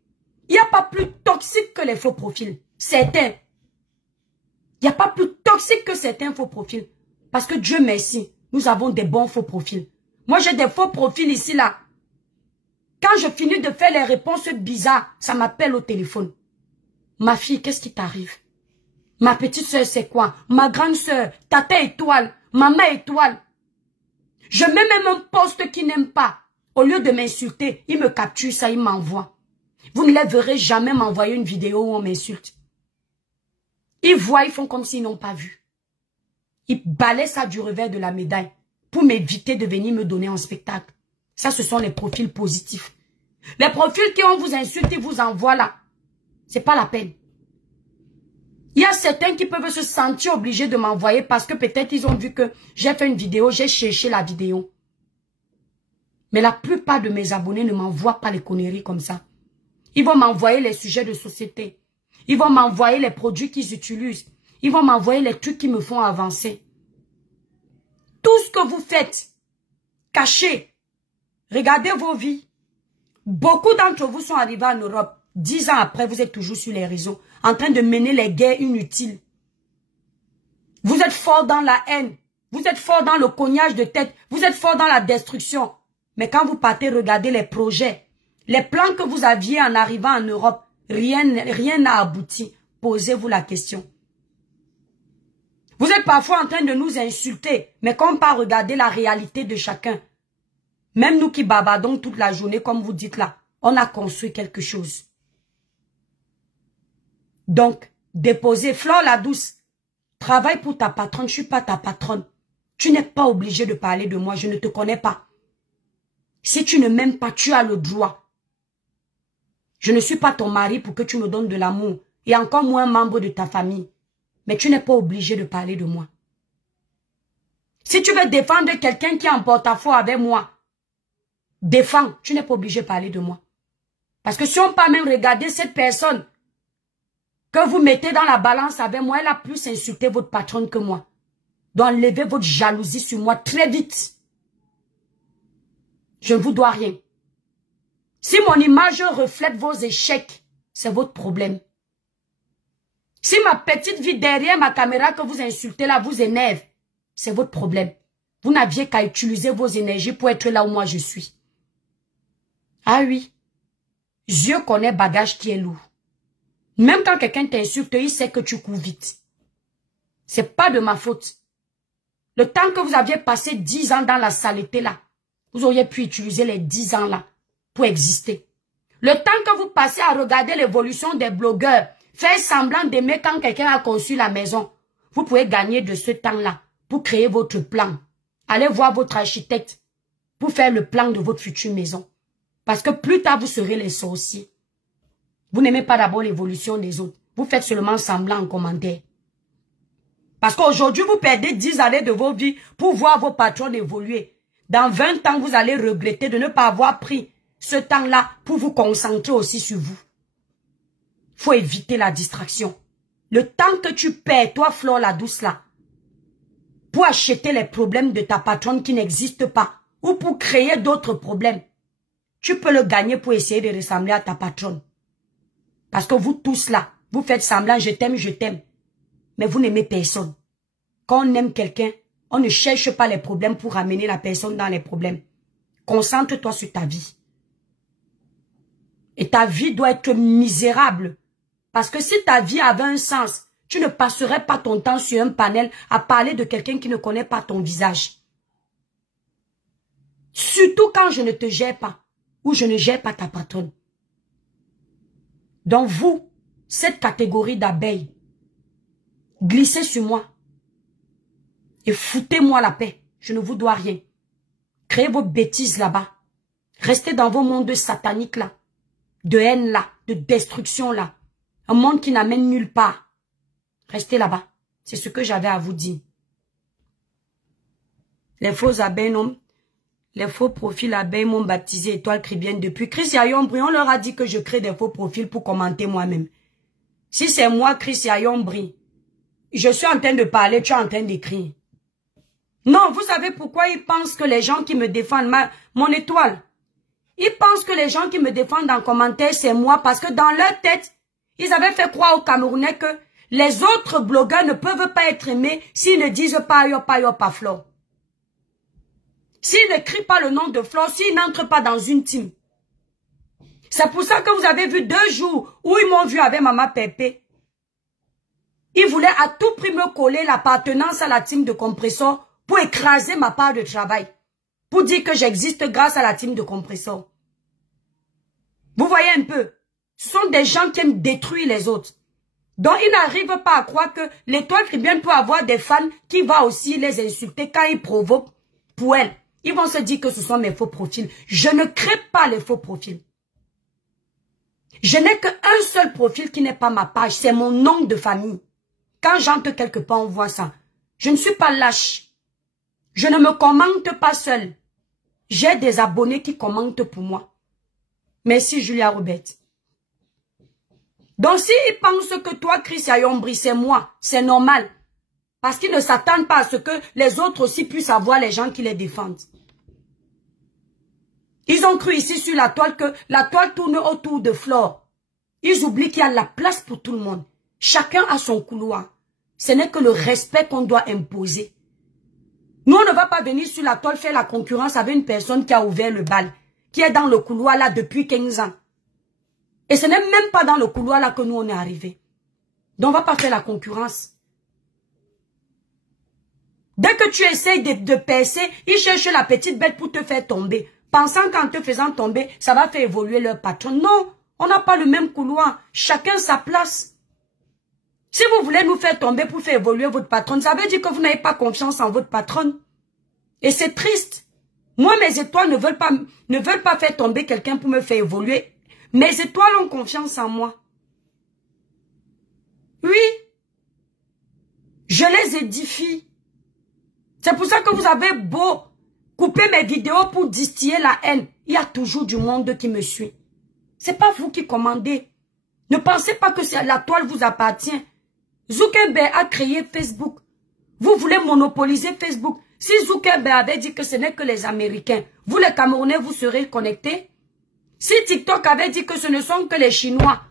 il n'y a pas plus toxique que les faux profils. Certains. Il n'y a pas plus toxique que certains faux profils. Parce que Dieu merci, nous avons des bons faux profils. Moi, j'ai des faux profils ici, là. Quand je finis de faire les réponses bizarres, ça m'appelle au téléphone. Ma fille, qu'est-ce qui t'arrive? Ma petite soeur, c'est quoi? Ma grande soeur, tata étoile, maman étoile. Je mets même un poste qui n'aime pas. Au lieu de m'insulter, il me capture ça, il m'envoie. Vous ne les verrez jamais m'envoyer une vidéo où on m'insulte. Ils voient, ils font comme s'ils n'ont pas vu. Ils balaient ça du revers de la médaille pour m'éviter de venir me donner en spectacle. Ça, ce sont les profils positifs. Les profils qui on vous insulte, ils vous envoient là. C'est pas la peine. Il y a certains qui peuvent se sentir obligés de m'envoyer parce que peut-être ils ont vu que j'ai fait une vidéo, j'ai cherché la vidéo. Mais la plupart de mes abonnés ne m'envoient pas les conneries comme ça. Ils vont m'envoyer les sujets de société. Ils vont m'envoyer les produits qu'ils utilisent. Ils vont m'envoyer les trucs qui me font avancer. Tout ce que vous faites, cachez. Regardez vos vies. Beaucoup d'entre vous sont arrivés en Europe. 10 ans après, vous êtes toujours sur les réseaux, en train de mener les guerres inutiles. Vous êtes fort dans la haine. Vous êtes fort dans le cognage de tête. Vous êtes fort dans la destruction. Mais quand vous partez regarder les projets, les plans que vous aviez en arrivant en Europe, rien n'a abouti. Posez-vous la question. Vous êtes parfois en train de nous insulter, mais quand on part regarder la réalité de chacun, même nous qui bavardons toute la journée, comme vous dites là, on a construit quelque chose. Donc, déposez, Flore la douce, travaille pour ta patronne, je ne suis pas ta patronne. Tu n'es pas obligé de parler de moi, je ne te connais pas. Si tu ne m'aimes pas, tu as le droit. Je ne suis pas ton mari pour que tu me donnes de l'amour, et encore moins membre de ta famille. Mais tu n'es pas obligé de parler de moi. Si tu veux défendre quelqu'un qui est en porte-à-faux avec moi, défends, tu n'es pas obligé de parler de moi. Parce que si on peut même regarder cette personne que vous mettez dans la balance avec moi, elle a plus insulté votre patronne que moi. Donc enlevez votre jalousie sur moi très vite. Je ne vous dois rien. Si mon image reflète vos échecs, c'est votre problème. Si ma petite vie derrière ma caméra que vous insultez là vous énerve, c'est votre problème. Vous n'aviez qu'à utiliser vos énergies pour être là où moi je suis. Ah oui. Dieu connaît bagage qui est lourd. Même quand quelqu'un t'insulte, il sait que tu cours vite. C'est pas de ma faute. Le temps que vous aviez passé 10 ans dans la saleté là, vous auriez pu utiliser les 10 ans là pour exister. Le temps que vous passez à regarder l'évolution des blogueurs, faire semblant d'aimer quand quelqu'un a conçu la maison, vous pouvez gagner de ce temps-là pour créer votre plan. Allez voir votre architecte pour faire le plan de votre future maison. Parce que plus tard, vous serez les sorciers. Vous n'aimez pas d'abord l'évolution des autres. Vous faites seulement semblant en commentaire. Parce qu'aujourd'hui, vous perdez 10 années de vos vies pour voir vos patrons évoluer. Dans 20 ans, vous allez regretter de ne pas avoir pris ce temps-là pour vous concentrer aussi sur vous. Il faut éviter la distraction. Le temps que tu perds, toi, Flore la douce là, pour acheter les problèmes de ta patronne qui n'existent pas, ou pour créer d'autres problèmes, tu peux le gagner pour essayer de ressembler à ta patronne. Parce que vous tous là, vous faites semblant, je t'aime, mais vous n'aimez personne. Quand on aime quelqu'un, on ne cherche pas les problèmes pour ramener la personne dans les problèmes. Concentre-toi sur ta vie. Et ta vie doit être misérable. Parce que si ta vie avait un sens, tu ne passerais pas ton temps sur un panel à parler de quelqu'un qui ne connaît pas ton visage. Surtout quand je ne te gère pas. Ou je ne gère pas ta patronne. Donc vous, cette catégorie d'abeilles, glissez sur moi. Et foutez-moi la paix. Je ne vous dois rien. Créez vos bêtises là-bas. Restez dans vos mondes sataniques là. De haine là. De destruction là. Un monde qui n'amène nulle part. Restez là-bas. C'est ce que j'avais à vous dire. Les faux abeilles, non. Les faux profils abeilles m'ont baptisé Étoile Chrétienne depuis. Chris Yayombri, on leur a dit que je crée des faux profils pour commenter moi-même. Si c'est moi, Chris Yayombri, je suis en train de parler, tu es en train d'écrire. Non, vous savez pourquoi ils pensent que les gens qui me défendent, mon étoile, ils pensent que les gens qui me défendent en commentaire, c'est moi, parce que dans leur tête, ils avaient fait croire aux Camerounais que les autres blogueurs ne peuvent pas être aimés s'ils ne disent pas yo, pas Flore. S'ils ne crient pas le nom de Flore, s'ils n'entrent pas dans une team. C'est pour ça que vous avez vu 2 jours où ils m'ont vu avec Maman Pépé. Ils voulaient à tout prix me coller l'appartenance à la team de compresseur pour écraser ma part de travail. Pour dire que j'existe grâce à la team de compresseur. Vous voyez un peu. Ce sont des gens qui aiment détruire les autres. Donc ils n'arrivent pas à croire que l'Étoile Chrétienne peut avoir des fans qui vont aussi les insulter quand ils provoquent pour elles. Ils vont se dire que ce sont mes faux profils. Je ne crée pas les faux profils. Je n'ai qu'un seul profil qui n'est pas ma page. C'est mon nom de famille. Quand j'entre quelque part, on voit ça. Je ne suis pas lâche. Je ne me commente pas seule. J'ai des abonnés qui commentent pour moi. Merci Julia Robert. Donc s'ils pensent que toi, Chris Yayombri, c'est moi, c'est normal. Parce qu'ils ne s'attendent pas à ce que les autres aussi puissent avoir les gens qui les défendent. Ils ont cru ici sur la toile que la toile tourne autour de Flore. Ils oublient qu'il y a la place pour tout le monde. Chacun a son couloir. Ce n'est que le respect qu'on doit imposer. Nous, on ne va pas venir sur la toile faire la concurrence avec une personne qui a ouvert le bal, qui est dans le couloir là depuis 15 ans. Et ce n'est même pas dans le couloir là que nous, on est arrivés. Donc, on ne va pas faire la concurrence. Dès que tu essayes de percer, ils cherchent la petite bête pour te faire tomber. Pensant qu'en te faisant tomber, ça va faire évoluer leur patron. Non, on n'a pas le même couloir. Chacun sa place. Si vous voulez nous faire tomber pour faire évoluer votre patronne, ça veut dire que vous n'avez pas confiance en votre patronne. Et c'est triste. Moi, mes étoiles ne veulent pas faire tomber quelqu'un pour me faire évoluer. Mes étoiles ont confiance en moi. Oui. Je les édifie. C'est pour ça que vous avez beau couper mes vidéos pour distiller la haine. Il y a toujours du monde qui me suit. C'est pas vous qui commandez. Ne pensez pas que la toile vous appartient. Zuckerberg a créé Facebook. Vous voulez monopoliser Facebook. Si Zuckerberg avait dit que ce n'est que les Américains, vous les Camerounais, vous serez connectés. Si TikTok avait dit que ce ne sont que les Chinois,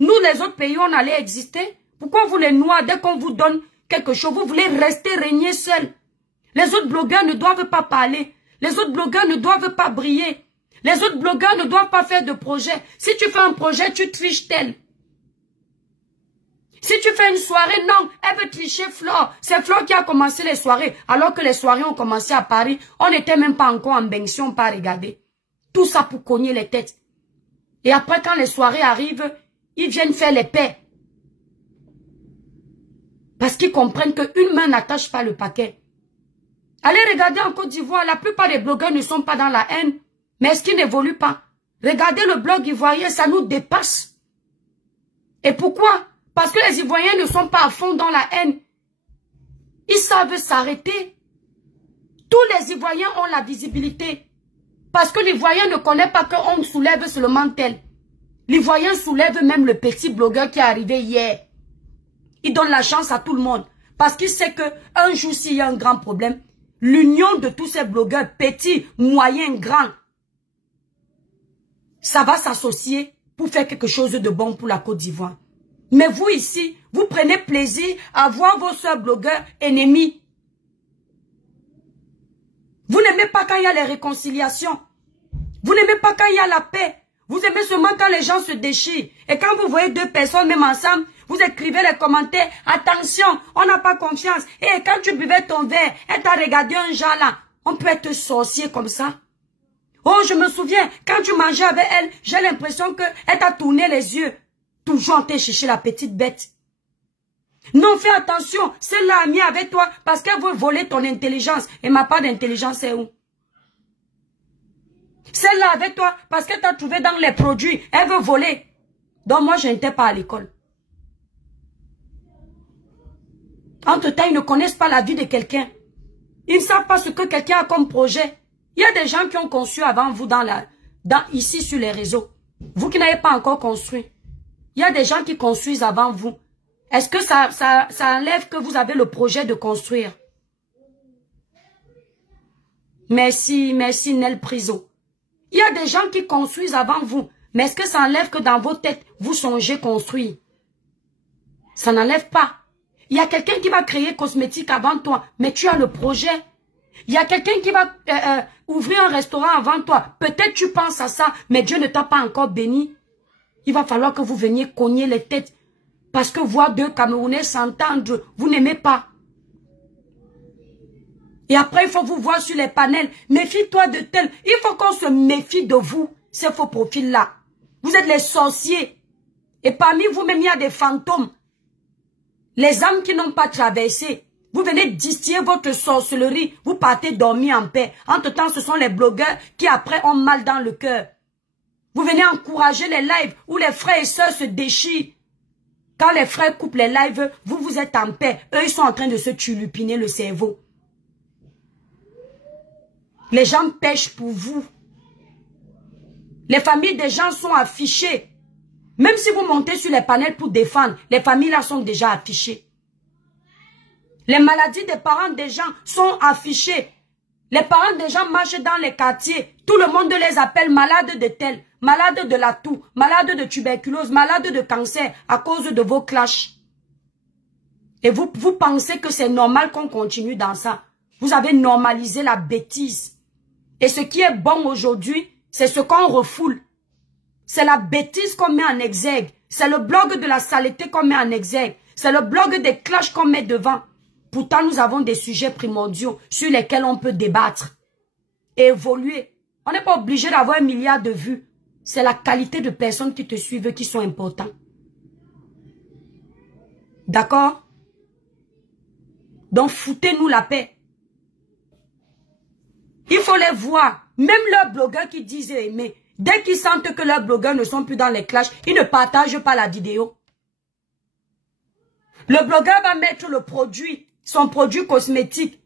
nous les autres pays, on allait exister. Pourquoi vous les Noirs, dès qu'on vous donne quelque chose, vous voulez rester régner seul? Les autres blogueurs ne doivent pas parler. Les autres blogueurs ne doivent pas briller. Les autres blogueurs ne doivent pas faire de projet. Si tu fais un projet, tu triches tel. Si tu fais une soirée, non, elle veut tricher Flore. C'est Flore qui a commencé les soirées. Alors que les soirées ont commencé à Paris, on n'était même pas encore en benction, pas regarder. Tout ça pour cogner les têtes. Et après, quand les soirées arrivent, ils viennent faire les paix. Parce qu'ils comprennent qu'une main n'attache pas le paquet. Allez regarder en Côte d'Ivoire, la plupart des blogueurs ne sont pas dans la haine. Mais est-ce qu'ils n'évoluent pas? Regardez le blog ivoirien, ça nous dépasse. Et pourquoi? Parce que les Ivoiriens ne sont pas à fond dans la haine. Ils savent s'arrêter. Tous les Ivoiriens ont la visibilité. Parce que l'Ivoirien ne connaît pas qu'on soulève seulement tel. L'Ivoirien soulève même le petit blogueur qui est arrivé hier. Il donne la chance à tout le monde. Parce qu'il sait qu'un jour, s'il y a un grand problème, l'union de tous ces blogueurs, petits, moyens, grands, ça va s'associer pour faire quelque chose de bon pour la Côte d'Ivoire. Mais vous ici, vous prenez plaisir à voir vos soeurs blogueurs ennemis. Vous n'aimez pas quand il y a les réconciliations. Vous n'aimez pas quand il y a la paix. Vous aimez seulement quand les gens se déchirent. Et quand vous voyez 2 personnes même ensemble, vous écrivez les commentaires. Attention, on n'a pas confiance. Et quand tu buvais ton verre, elle t'a regardé un genre là. On peut être sorcier comme ça. Oh, je me souviens, quand tu mangeais avec elle, j'ai l'impression qu'elle t'a tourné les yeux. Toujours en train de chercher la petite bête. Non, fais attention, celle-là a mis avec toi parce qu'elle veut voler ton intelligence. Et ma part d'intelligence, c'est où? Celle-là avec toi parce qu'elle t'a trouvé dans les produits. Elle veut voler. Donc moi, je n'étais pas à l'école. Entre-temps, ils ne connaissent pas la vie de quelqu'un. Ils ne savent pas ce que quelqu'un a comme projet. Il y a des gens qui ont conçu avant vous ici sur les réseaux. Vous qui n'avez pas encore construit. Il y a des gens qui construisent avant vous. Est-ce que ça enlève que vous avez le projet de construire? Merci Nel Priso. Il y a des gens qui construisent avant vous. Mais est-ce que ça enlève que dans vos têtes, vous songez construire? Ça n'enlève pas. Il y a quelqu'un qui va créer cosmétique avant toi, mais tu as le projet. Il y a quelqu'un qui va ouvrir un restaurant avant toi. Peut-être tu penses à ça, mais Dieu ne t'a pas encore béni. Il va falloir que vous veniez cogner les têtes. Parce que voir deux Camerounais s'entendre, vous n'aimez pas. Et après, il faut vous voir sur les panels. Méfie-toi de tel. Il faut qu'on se méfie de vous, ces faux profils-là. Vous êtes les sorciers. Et parmi vous-même, il y a des fantômes. Les âmes qui n'ont pas traversé. Vous venez distiller votre sorcellerie. Vous partez dormir en paix. Entre-temps, ce sont les blogueurs qui après ont mal dans le cœur. Vous venez encourager les lives où les frères et sœurs se déchirent. Quand les frères coupent les lives, vous êtes en paix. Eux, ils sont en train de se tulipiner le cerveau. Les gens pêchent pour vous. Les familles des gens sont affichées. Même si vous montez sur les panels pour défendre, les familles là sont déjà affichées. Les maladies des parents des gens sont affichées. Les parents des gens marchent dans les quartiers. Tout le monde les appelle malades de tel, malades de la toux, malades de tuberculose, malades de cancer à cause de vos clashs. Et vous pensez que c'est normal qu'on continue dans ça. Vous avez normalisé la bêtise. Et ce qui est bon aujourd'hui, c'est ce qu'on refoule. C'est la bêtise qu'on met en exergue. C'est le blog de la saleté qu'on met en exergue. C'est le blog des clashs qu'on met devant. Pourtant, nous avons des sujets primordiaux sur lesquels on peut débattre et évoluer. On n'est pas obligé d'avoir 1 milliard de vues. C'est la qualité de personnes qui te suivent qui sont importantes. D'accord? Donc, foutez-nous la paix. Il faut les voir. Même leurs blogueurs qui disent aimer. Dès qu'ils sentent que leurs blogueurs ne sont plus dans les clashs, ils ne partagent pas la vidéo. Le blogueur va mettre le produit, son produit cosmétique.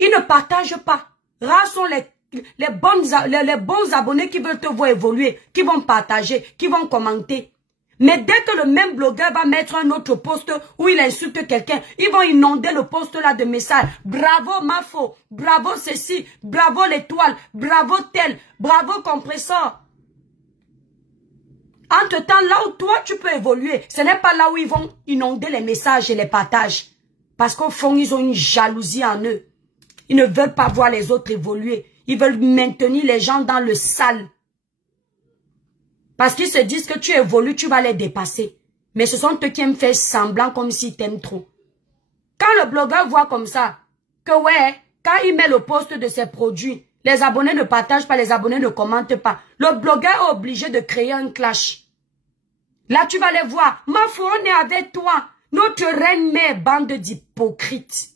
Il ne partage pas. Rares sont les bons abonnés qui veulent te voir évoluer, qui vont partager, qui vont commenter. Mais dès que le même blogueur va mettre un autre post où il insulte quelqu'un, ils vont inonder le post là de messages. Bravo Mafo, bravo ceci, bravo l'étoile, bravo tel, bravo compresseur. Entre-temps, là où toi tu peux évoluer, ce n'est pas là où ils vont inonder les messages et les partages. Parce qu'au fond, ils ont une jalousie en eux. Ils ne veulent pas voir les autres évoluer. Ils veulent maintenir les gens dans le sale. Parce qu'ils se disent que tu évolues, tu vas les dépasser. Mais ce sont eux qui aiment faire semblant comme s'ils t'aiment trop. Quand le blogueur voit comme ça, que ouais, quand il met le post de ses produits, les abonnés ne partagent pas, les abonnés ne commentent pas. Le blogueur est obligé de créer un clash. Là, tu vas les voir. Ma foi, on est avec toi. Notre reine mère, bande d'hypocrites.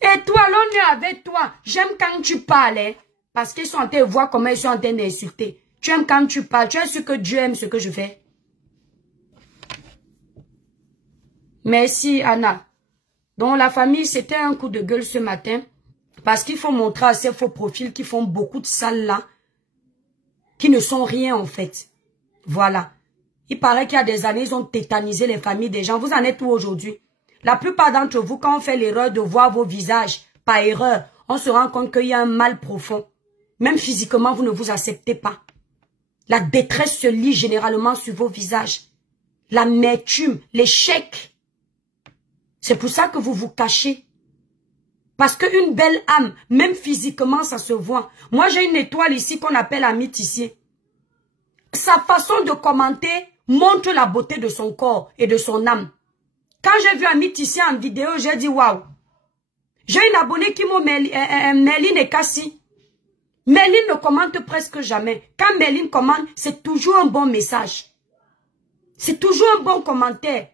Et toi, l'on est avec toi. J'aime quand tu parles, hein. Parce qu'ils sont en train de voir comment ils sont en train d'insulter. Tu aimes quand tu parles. Tu es sûr que Dieu aime ce que je fais. Merci, Anna. Donc, la famille, c'était un coup de gueule ce matin. Parce qu'il faut montrer à ces faux profils qui font beaucoup de salles là. Qui ne sont rien, en fait. Voilà. Il paraît qu'il y a des années, ils ont tétanisé les familles des gens. Vous en êtes où aujourd'hui? La plupart d'entre vous, quand on fait l'erreur de voir vos visages, par erreur, on se rend compte qu'il y a un mal profond. Même physiquement, vous ne vous acceptez pas. La détresse se lit généralement sur vos visages. L'amertume, l'échec. C'est pour ça que vous vous cachez. Parce qu'une belle âme, même physiquement, ça se voit. Moi, j'ai une étoile ici qu'on appelle Ami Tissier. Sa façon de commenter montre la beauté de son corps et de son âme. Quand j'ai vu Ami Tissier en vidéo, j'ai dit waouh. J'ai une abonnée qui m'a Merline et Cassie. Merline ne commente presque jamais. Quand Merline commente, c'est toujours un bon message. C'est toujours un bon commentaire.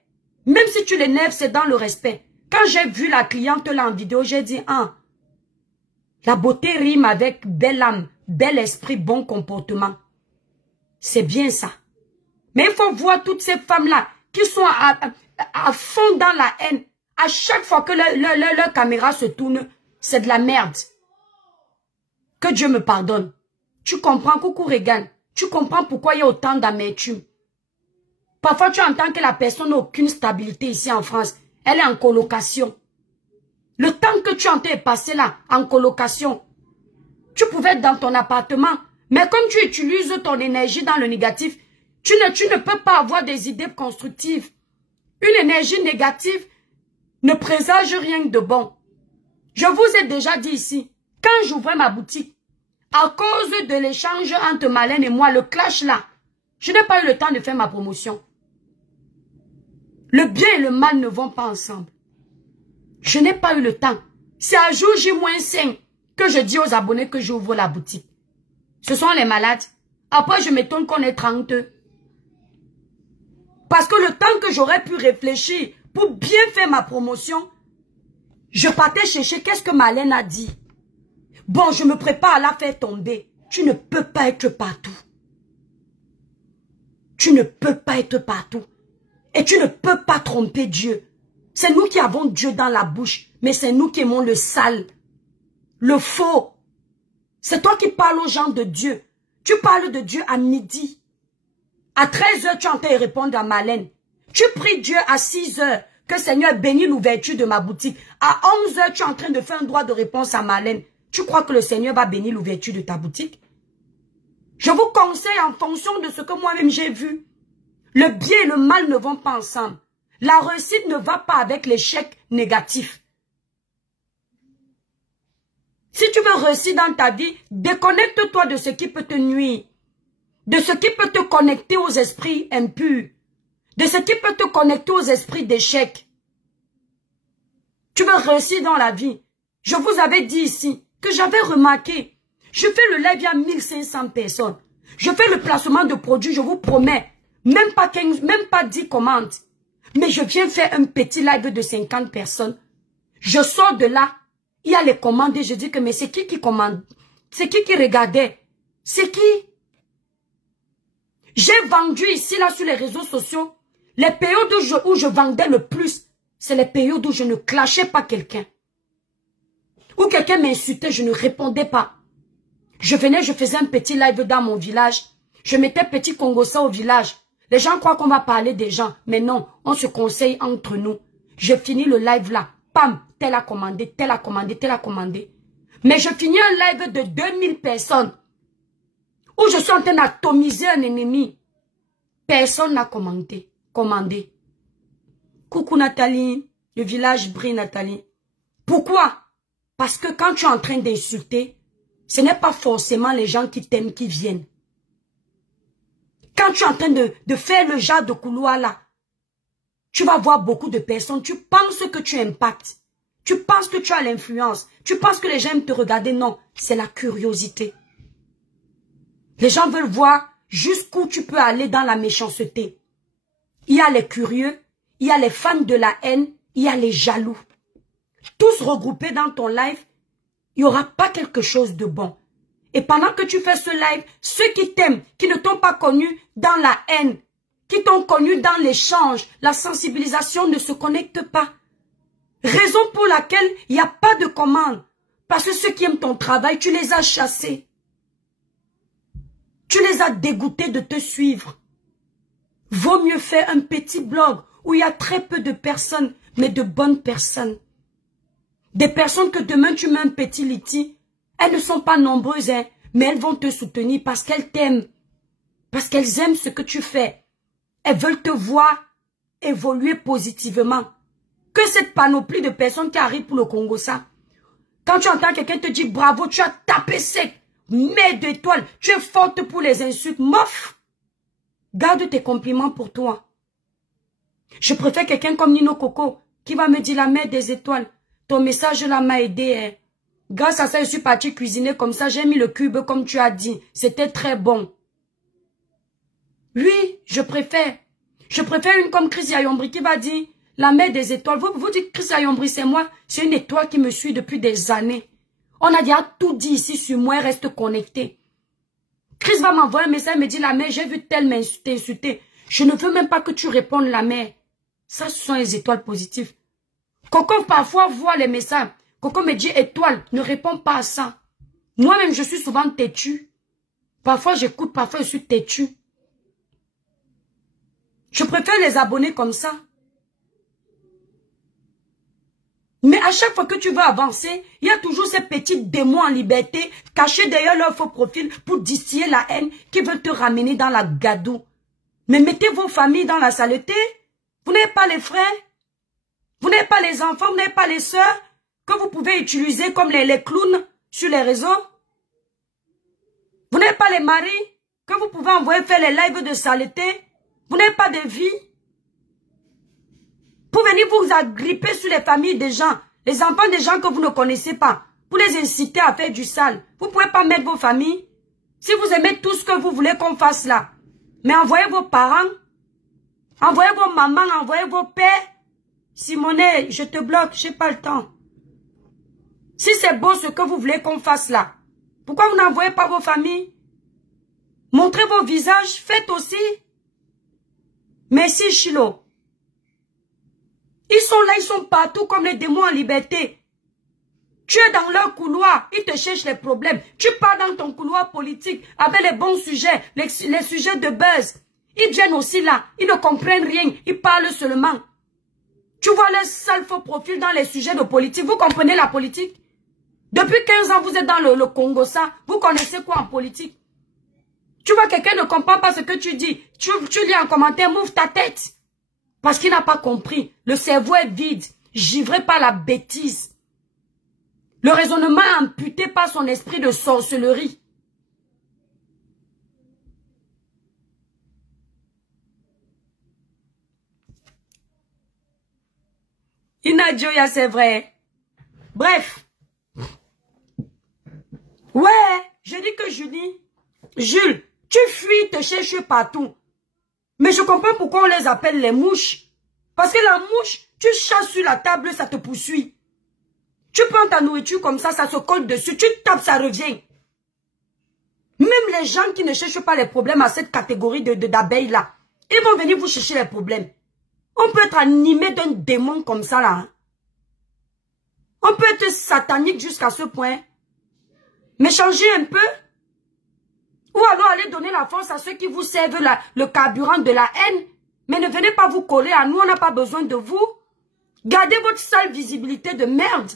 Même si tu l'énerves, c'est dans le respect. Quand j'ai vu la cliente là en vidéo, j'ai dit, ah, la beauté rime avec belle âme, bel esprit, bon comportement. C'est bien ça. Mais il faut voir toutes ces femmes-là qui sont à fond dans la haine. À chaque fois que leur caméra se tourne, c'est de la merde. Que Dieu me pardonne. Tu comprends, coucou Regan. Tu comprends pourquoi il y a autant d'amertume. Parfois, tu entends que la personne n'a aucune stabilité ici en France. Elle est en colocation. Le temps que tu es en train de passer là, en colocation, tu pouvais être dans ton appartement. Mais comme tu utilises ton énergie dans le négatif, tu ne peux pas avoir des idées constructives. Une énergie négative ne présage rien de bon. Je vous ai déjà dit ici, quand j'ouvrais ma boutique, à cause de l'échange entre Marlène et moi, le clash là, je n'ai pas eu le temps de faire ma promotion. Le bien et le mal ne vont pas ensemble. Je n'ai pas eu le temps. C'est à jour J-5 que je dis aux abonnés que j'ouvre la boutique. Ce sont les malades. Après, je m'étonne qu'on est 30. Parce que le temps que j'aurais pu réfléchir pour bien faire ma promotion, je partais chercher qu'est-ce que Marlène a dit. Bon, je me prépare à la faire tomber. Tu ne peux pas être partout. Tu ne peux pas être partout. Et tu ne peux pas tromper Dieu. C'est nous qui avons Dieu dans la bouche, mais c'est nous qui aimons le sale, le faux. C'est toi qui parles aux gens de Dieu. Tu parles de Dieu à midi. À 13h, tu es en train de répondre à Marlène. Tu pries Dieu à 6h, que Seigneur bénisse l'ouverture de ma boutique. À 11h, tu es en train de faire un droit de réponse à Marlène. Tu crois que le Seigneur va bénir l'ouverture de ta boutique? Je vous conseille en fonction de ce que moi-même j'ai vu. Le bien et le mal ne vont pas ensemble. La réussite ne va pas avec l'échec négatif. Si tu veux réussir dans ta vie, déconnecte-toi de ce qui peut te nuire. De ce qui peut te connecter aux esprits impurs. De ce qui peut te connecter aux esprits d'échec. Tu veux réussir dans la vie. Je vous avais dit ici que j'avais remarqué. Je fais le live à 1500 personnes. Je fais le placement de produits, je vous promets. Même pas 15, même pas 10 commandes. Mais je viens faire un petit live de 50 personnes. Je sors de là. Il y a les commandes et je dis que mais c'est qui commande? C'est qui regardait? C'est qui? J'ai vendu ici, là, sur les réseaux sociaux. Les périodes où je vendais le plus, c'est les périodes où je ne clashais pas quelqu'un. Où quelqu'un m'insultait, je ne répondais pas. Je venais, je faisais un petit live dans mon village. Je mettais petit Congossa au village. Les gens croient qu'on va parler des gens. Mais non, on se conseille entre nous. Je finis le live là. Pam, tel a commandé, tel a commandé, tel a commandé. Mais je finis un live de 2000 personnes. Où je suis en train d'atomiser un ennemi. Personne n'a commandé. Coucou Nathalie. Le village brille Nathalie. Pourquoi? Parce que quand tu es en train d'insulter, ce n'est pas forcément les gens qui t'aiment qui viennent. Quand tu es en train de faire le genre de couloir là, tu vas voir beaucoup de personnes, tu penses que tu impactes. Tu penses que tu as l'influence. Tu penses que les gens aiment te regarder. Non, c'est la curiosité. Les gens veulent voir jusqu'où tu peux aller dans la méchanceté. Il y a les curieux, il y a les fans de la haine, il y a les jaloux. Tous regroupés dans ton live, il n'y aura pas quelque chose de bon. Et pendant que tu fais ce live, ceux qui t'aiment, qui ne t'ont pas connu dans la haine, qui t'ont connu dans l'échange, la sensibilisation ne se connecte pas. Raison pour laquelle il n'y a pas de commande. Parce que ceux qui aiment ton travail, tu les as chassés. Tu les as dégoûtés de te suivre. Vaut mieux faire un petit blog où il y a très peu de personnes, mais de bonnes personnes. Des personnes que demain tu mets un petit liti. Elles ne sont pas nombreuses, hein, mais elles vont te soutenir parce qu'elles t'aiment. Parce qu'elles aiment ce que tu fais. Elles veulent te voir évoluer positivement. Que cette panoplie de personnes qui arrivent pour le Congo, ça. Quand tu entends quelqu'un te dire bravo, tu as tapé sec. Mets d'étoiles, tu es forte pour les insultes. Mof! Garde tes compliments pour toi. Je préfère quelqu'un comme Nino Coco qui va me dire la mère des étoiles. ton message là m'a aidé. Hein. Grâce à ça, je suis partie cuisiner comme ça. J'ai mis le cube comme tu as dit. C'était très bon. Oui, je préfère. Je préfère une comme Chris Yayombri qui va dire la mère des étoiles. Vous dites Chris Yayombri, c'est moi. C'est une étoile qui me suit depuis des années. On a déjà tout dit ici sur moi. Reste connecté. Chris va m'envoyer un message. Me dit la mère, j'ai vu tel t'insulter. Je ne veux même pas que tu répondes la mère. Ça, ce sont les étoiles positives. Coco parfois voit les messages. Coco me dit étoile, ne réponds pas à ça. Moi-même, je suis souvent têtue. Parfois, j'écoute, parfois, je suis têtue. Je préfère les abonner comme ça. Mais à chaque fois que tu veux avancer, il y a toujours ces petits démons en liberté cachés derrière leur faux profil pour distiller la haine qui veulent te ramener dans la gadoue. Mais mettez vos familles dans la saleté. Vous n'avez pas les frères. Vous n'avez pas les enfants, vous n'avez pas les sœurs que vous pouvez utiliser comme les clowns sur les réseaux. Vous n'avez pas les maris que vous pouvez envoyer faire les lives de saleté. Vous n'avez pas de vie. Pour venir vous agripper sur les familles des gens, les enfants des gens que vous ne connaissez pas, pour les inciter à faire du sale. Vous ne pouvez pas mettre vos familles. Si vous aimez tout ce que vous voulez qu'on fasse là, mais envoyez vos parents, envoyez vos mamans, envoyez vos pères. Simonet, je te bloque, je n'ai pas le temps. Si c'est beau ce que vous voulez qu'on fasse là, pourquoi vous n'envoyez pas vos familles? Montrez vos visages, faites aussi. Merci Chilo. Ils sont là, ils sont partout comme les démons en liberté. Tu es dans leur couloir, ils te cherchent les problèmes. Tu pars dans ton couloir politique avec les bons sujets, les sujets de buzz. Ils viennent aussi là, ils ne comprennent rien, ils parlent seulement. Tu vois leur sale faux profil dans les sujets de politique. Vous comprenez la politique? Depuis 15 ans, vous êtes dans le Congo, ça. Vous connaissez quoi en politique? Tu vois, quelqu'un ne comprend pas ce que tu dis. Tu lis en commentaire, move ta tête. Parce qu'il n'a pas compris. Le cerveau est vide, givré par la bêtise. Le raisonnement est amputé par son esprit de sorcellerie. Inadjoya, c'est vrai. Bref. Ouais, je dis que Jules, tu fuis, te cherches partout. Mais je comprends pourquoi on les appelle les mouches. Parce que la mouche, tu chasses sur la table, ça te poursuit. Tu prends ta nourriture comme ça se colle dessus, tu tapes, ça revient. Même les gens qui ne cherchent pas les problèmes à cette catégorie d'abeilles là, ils vont venir vous chercher les problèmes. On peut être animé d'un démon comme ça là. Hein? On peut être satanique jusqu'à ce point. Mais changez un peu. Ou alors allez donner la force à ceux qui vous servent le carburant de la haine. Mais ne venez pas vous coller à nous, on n'a pas besoin de vous. Gardez votre sale visibilité de merde.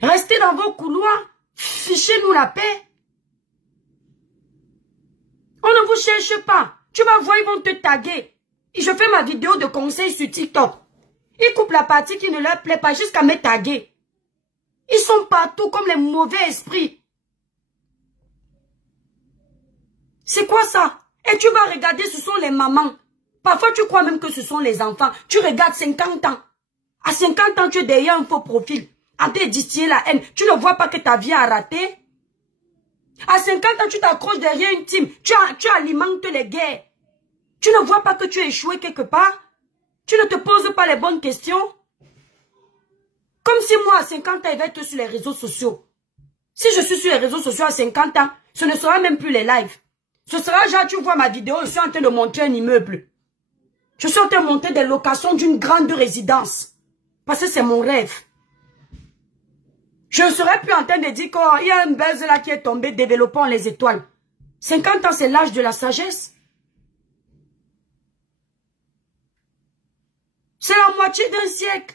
Restez dans vos couloirs. Fichez-nous la paix. On ne vous cherche pas. Tu vas voir, ils vont te taguer. Et je fais ma vidéo de conseil sur TikTok. Ils coupent la partie qui ne leur plaît pas jusqu'à me taguer. Ils sont partout comme les mauvais esprits. C'est quoi ça? Et tu vas regarder, ce sont les mamans. Parfois, tu crois même que ce sont les enfants. Tu regardes 50 ans. À 50 ans, tu es derrière un faux profil. En train de distiller la haine. Tu ne vois pas que ta vie a raté. À 50 ans, tu t'accroches derrière une team. Tu alimentes les guerres. Tu ne vois pas que tu as échoué quelque part. Tu ne te poses pas les bonnes questions. Comme si moi, à 50 ans, je vais être sur les réseaux sociaux. Si je suis sur les réseaux sociaux à 50 ans, ce ne sera même plus les lives. Ce sera genre, tu vois ma vidéo, je suis en train de monter un immeuble. Je suis en train de monter des locations d'une grande résidence. Parce que c'est mon rêve. Je ne serai plus en train de dire qu'il y a un buzz là qui est tombé, développant les étoiles. 50 ans, c'est l'âge de la sagesse. C'est la moitié d'un siècle.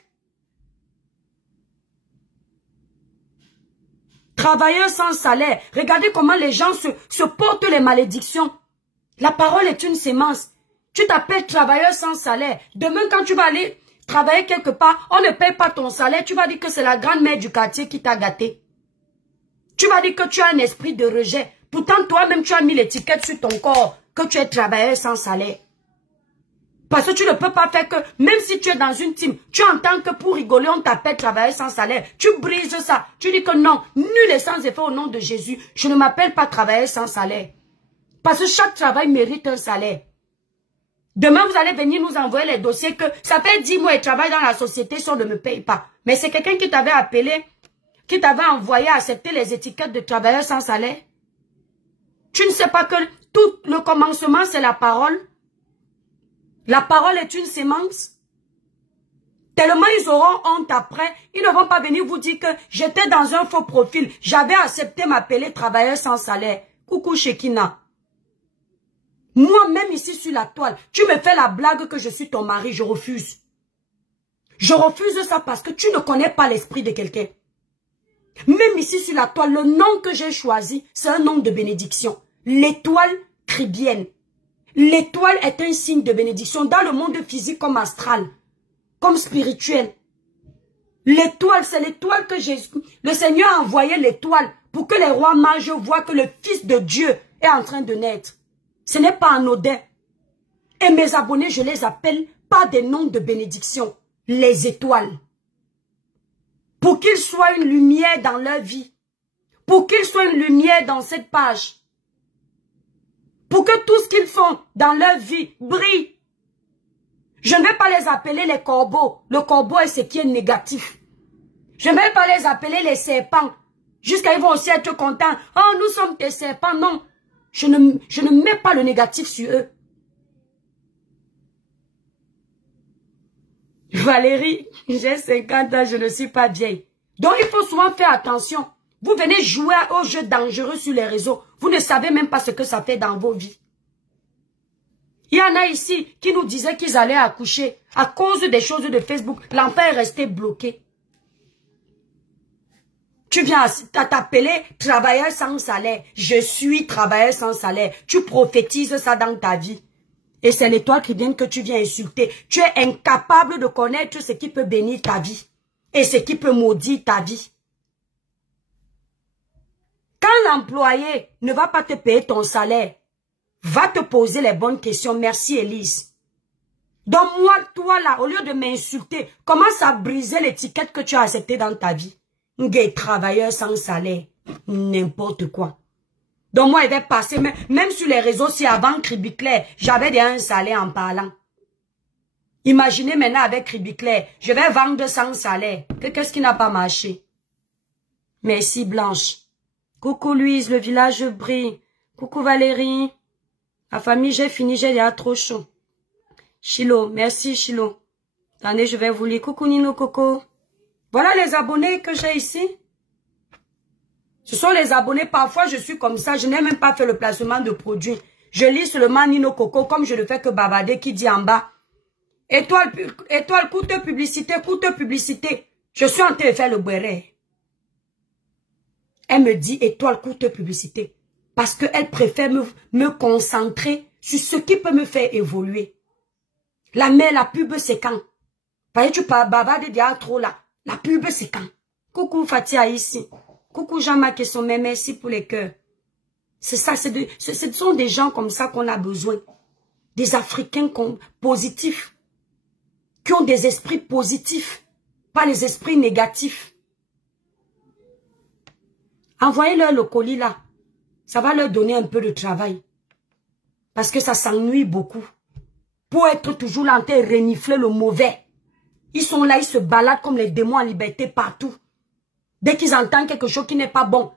Travailleurs sans salaire. Regardez comment les gens se portent les malédictions. La parole est une sémence. Tu t'appelles travailleur sans salaire. Demain, quand tu vas aller travailler quelque part, on ne paye pas ton salaire. Tu vas dire que c'est la grand-mère du quartier qui t'a gâté. Tu vas dire que tu as un esprit de rejet. Pourtant, toi-même, tu as mis l'étiquette sur ton corps que tu es travailleur sans salaire. Parce que tu ne peux pas faire que, même si tu es dans une team, tu entends que pour rigoler, on t'appelle travailler sans salaire. Tu brises ça. Tu dis que non, nul est sans effet au nom de Jésus. Je ne m'appelle pas travailler sans salaire. Parce que chaque travail mérite un salaire. Demain, vous allez venir nous envoyer les dossiers que ça fait 10 mois et travaille dans la société si on ne me paye pas. Mais c'est quelqu'un qui t'avait appelé, qui t'avait envoyé accepter les étiquettes de travailleurs sans salaire. Tu ne sais pas que tout le commencement, c'est la parole. La parole est une sémence. Tellement ils auront honte après, ils ne vont pas venir vous dire que j'étais dans un faux profil. J'avais accepté m'appeler travailleur sans salaire. Coucou Shekina. Moi-même ici sur la toile, tu me fais la blague que je suis ton mari, je refuse. Je refuse ça parce que tu ne connais pas l'esprit de quelqu'un. Même ici sur la toile, le nom que j'ai choisi, c'est un nom de bénédiction. L'étoile cribienne. L'étoile est un signe de bénédiction dans le monde physique comme astral, comme spirituel. L'étoile, c'est l'étoile que Jésus, le Seigneur a envoyé l'étoile pour que les rois mages voient que le Fils de Dieu est en train de naître. Ce n'est pas anodin. Et mes abonnés, je les appelle pas des noms de bénédiction, les étoiles. Pour qu'ils soient une lumière dans leur vie. Pour qu'ils soient une lumière dans cette page. Pour que tout ce qu'ils font dans leur vie brille. Je ne vais pas les appeler les corbeaux. Le corbeau est ce qui est négatif. Je ne vais pas les appeler les serpents. Jusqu'à ils vont aussi être contents. Oh, nous sommes des serpents. Non. Je ne mets pas le négatif sur eux. Valérie, j'ai 50 ans, je ne suis pas vieille. Donc il faut souvent faire attention. Vous venez jouer aux jeux dangereux sur les réseaux. Vous ne savez même pas ce que ça fait dans vos vies. Il y en a ici qui nous disaient qu'ils allaient accoucher. À cause des choses de Facebook, l'enfant est resté bloqué. Tu viens t'appeler travailleur sans salaire. Je suis travailleur sans salaire. Tu prophétises ça dans ta vie. Et c'est l'étoile qui vient que tu viens insulter. Tu es incapable de connaître ce qui peut bénir ta vie. Et ce qui peut maudire ta vie. Quand l'employé ne va pas te payer ton salaire, va te poser les bonnes questions. Merci Élise. Donc moi, toi là, au lieu de m'insulter, commence à briser l'étiquette que tu as acceptée dans ta vie. Gay travailleur sans salaire. N'importe quoi. Donc moi, il va passer, même sur les réseaux, si avant Cribiclair, j'avais déjà un salaire en parlant. Imaginez maintenant avec Cribiclair, je vais vendre sans salaire. Qu'est-ce qui n'a pas marché? Merci Blanche. Coucou Louise, le village brille. Coucou Valérie. La famille, j'ai fini, j'ai déjà trop chaud. Chilo, merci Chilo. Attendez, je vais vous lire. Coucou Nino Coco. Voilà les abonnés que j'ai ici. Ce sont les abonnés. Parfois, je suis comme ça. Je n'ai même pas fait le placement de produits. Je lis seulement Nino Coco comme je le fais que Babadé qui dit en bas. Étoile, coûte publicité, coûte publicité. Je suis en train de faire le béret. Elle me dit étoile, coûte publicité. Parce qu'elle préfère me concentrer sur ce qui peut me faire évoluer. La mère, la pub, c'est quand? Parce que tu bavardes déjà trop là. La pub, c'est quand? Coucou Fatia ici. Coucou Jean-Marc et son mère, merci pour les cœurs. C'est ça, ce sont des gens comme ça qu'on a besoin. Des Africains positifs. Qui ont des esprits positifs. Pas les esprits négatifs. Envoyez-leur le colis là. Ça va leur donner un peu de travail. Parce que ça s'ennuie beaucoup. Pour être toujours là en train de renifler le mauvais. Ils sont là, ils se baladent comme les démons en liberté partout. Dès qu'ils entendent quelque chose qui n'est pas bon,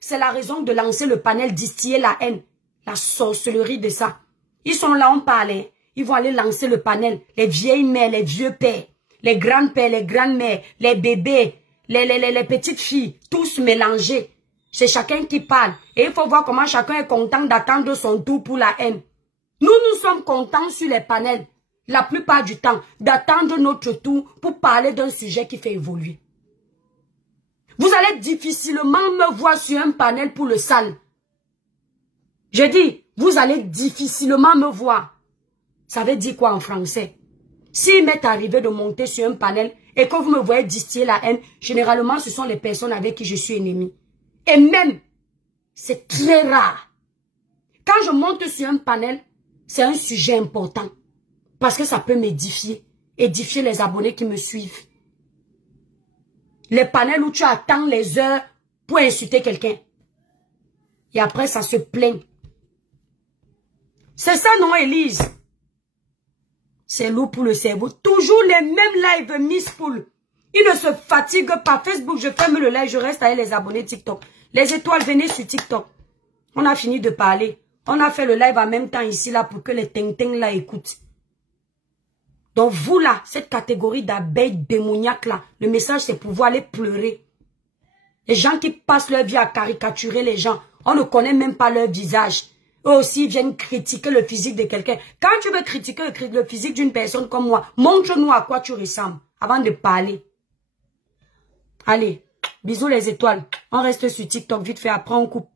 c'est la raison de lancer le panel, distiller la haine. La sorcellerie de ça. Ils sont là, on parle. Ils vont aller lancer le panel. Les vieilles mères, les vieux pères, les grands-pères, les grandes-mères, les bébés, les petites filles, tous mélangés. C'est chacun qui parle. Et il faut voir comment chacun est content d'attendre son tour pour la haine. Nous sommes contents sur les panels, la plupart du temps, d'attendre notre tour pour parler d'un sujet qui fait évoluer. Vous allez difficilement me voir sur un panel pour le sale. Je dis, vous allez difficilement me voir. Ça veut dire quoi en français? S'il m'est arrivé de monter sur un panel et que vous me voyez distiller la haine, généralement ce sont les personnes avec qui je suis ennemi. Et même, c'est très rare. Quand je monte sur un panel, c'est un sujet important. Parce que ça peut m'édifier. Édifier les abonnés qui me suivent. Les panels où tu attends les heures pour insulter quelqu'un. Et après, ça se plaint. C'est ça, non, Élise? C'est lourd pour le cerveau. Toujours les mêmes lives, Miss Poule. Ils ne se fatiguent pas. Facebook, je ferme le live, je reste avec les abonnés TikTok. Les étoiles, venez sur TikTok. On a fini de parler. On a fait le live en même temps ici, là, pour que les ting-ting, là, écoutent. Donc, vous, là, cette catégorie d'abeilles démoniaques, là, le message, c'est pour vous aller pleurer. Les gens qui passent leur vie à caricaturer les gens, on ne connaît même pas leur visage. Eux aussi, ils viennent critiquer le physique de quelqu'un. Quand tu veux critiquer le physique d'une personne comme moi, montre-nous à quoi tu ressembles avant de parler. Allez, bisous les étoiles. On reste sur TikTok vite fait, après on coupe.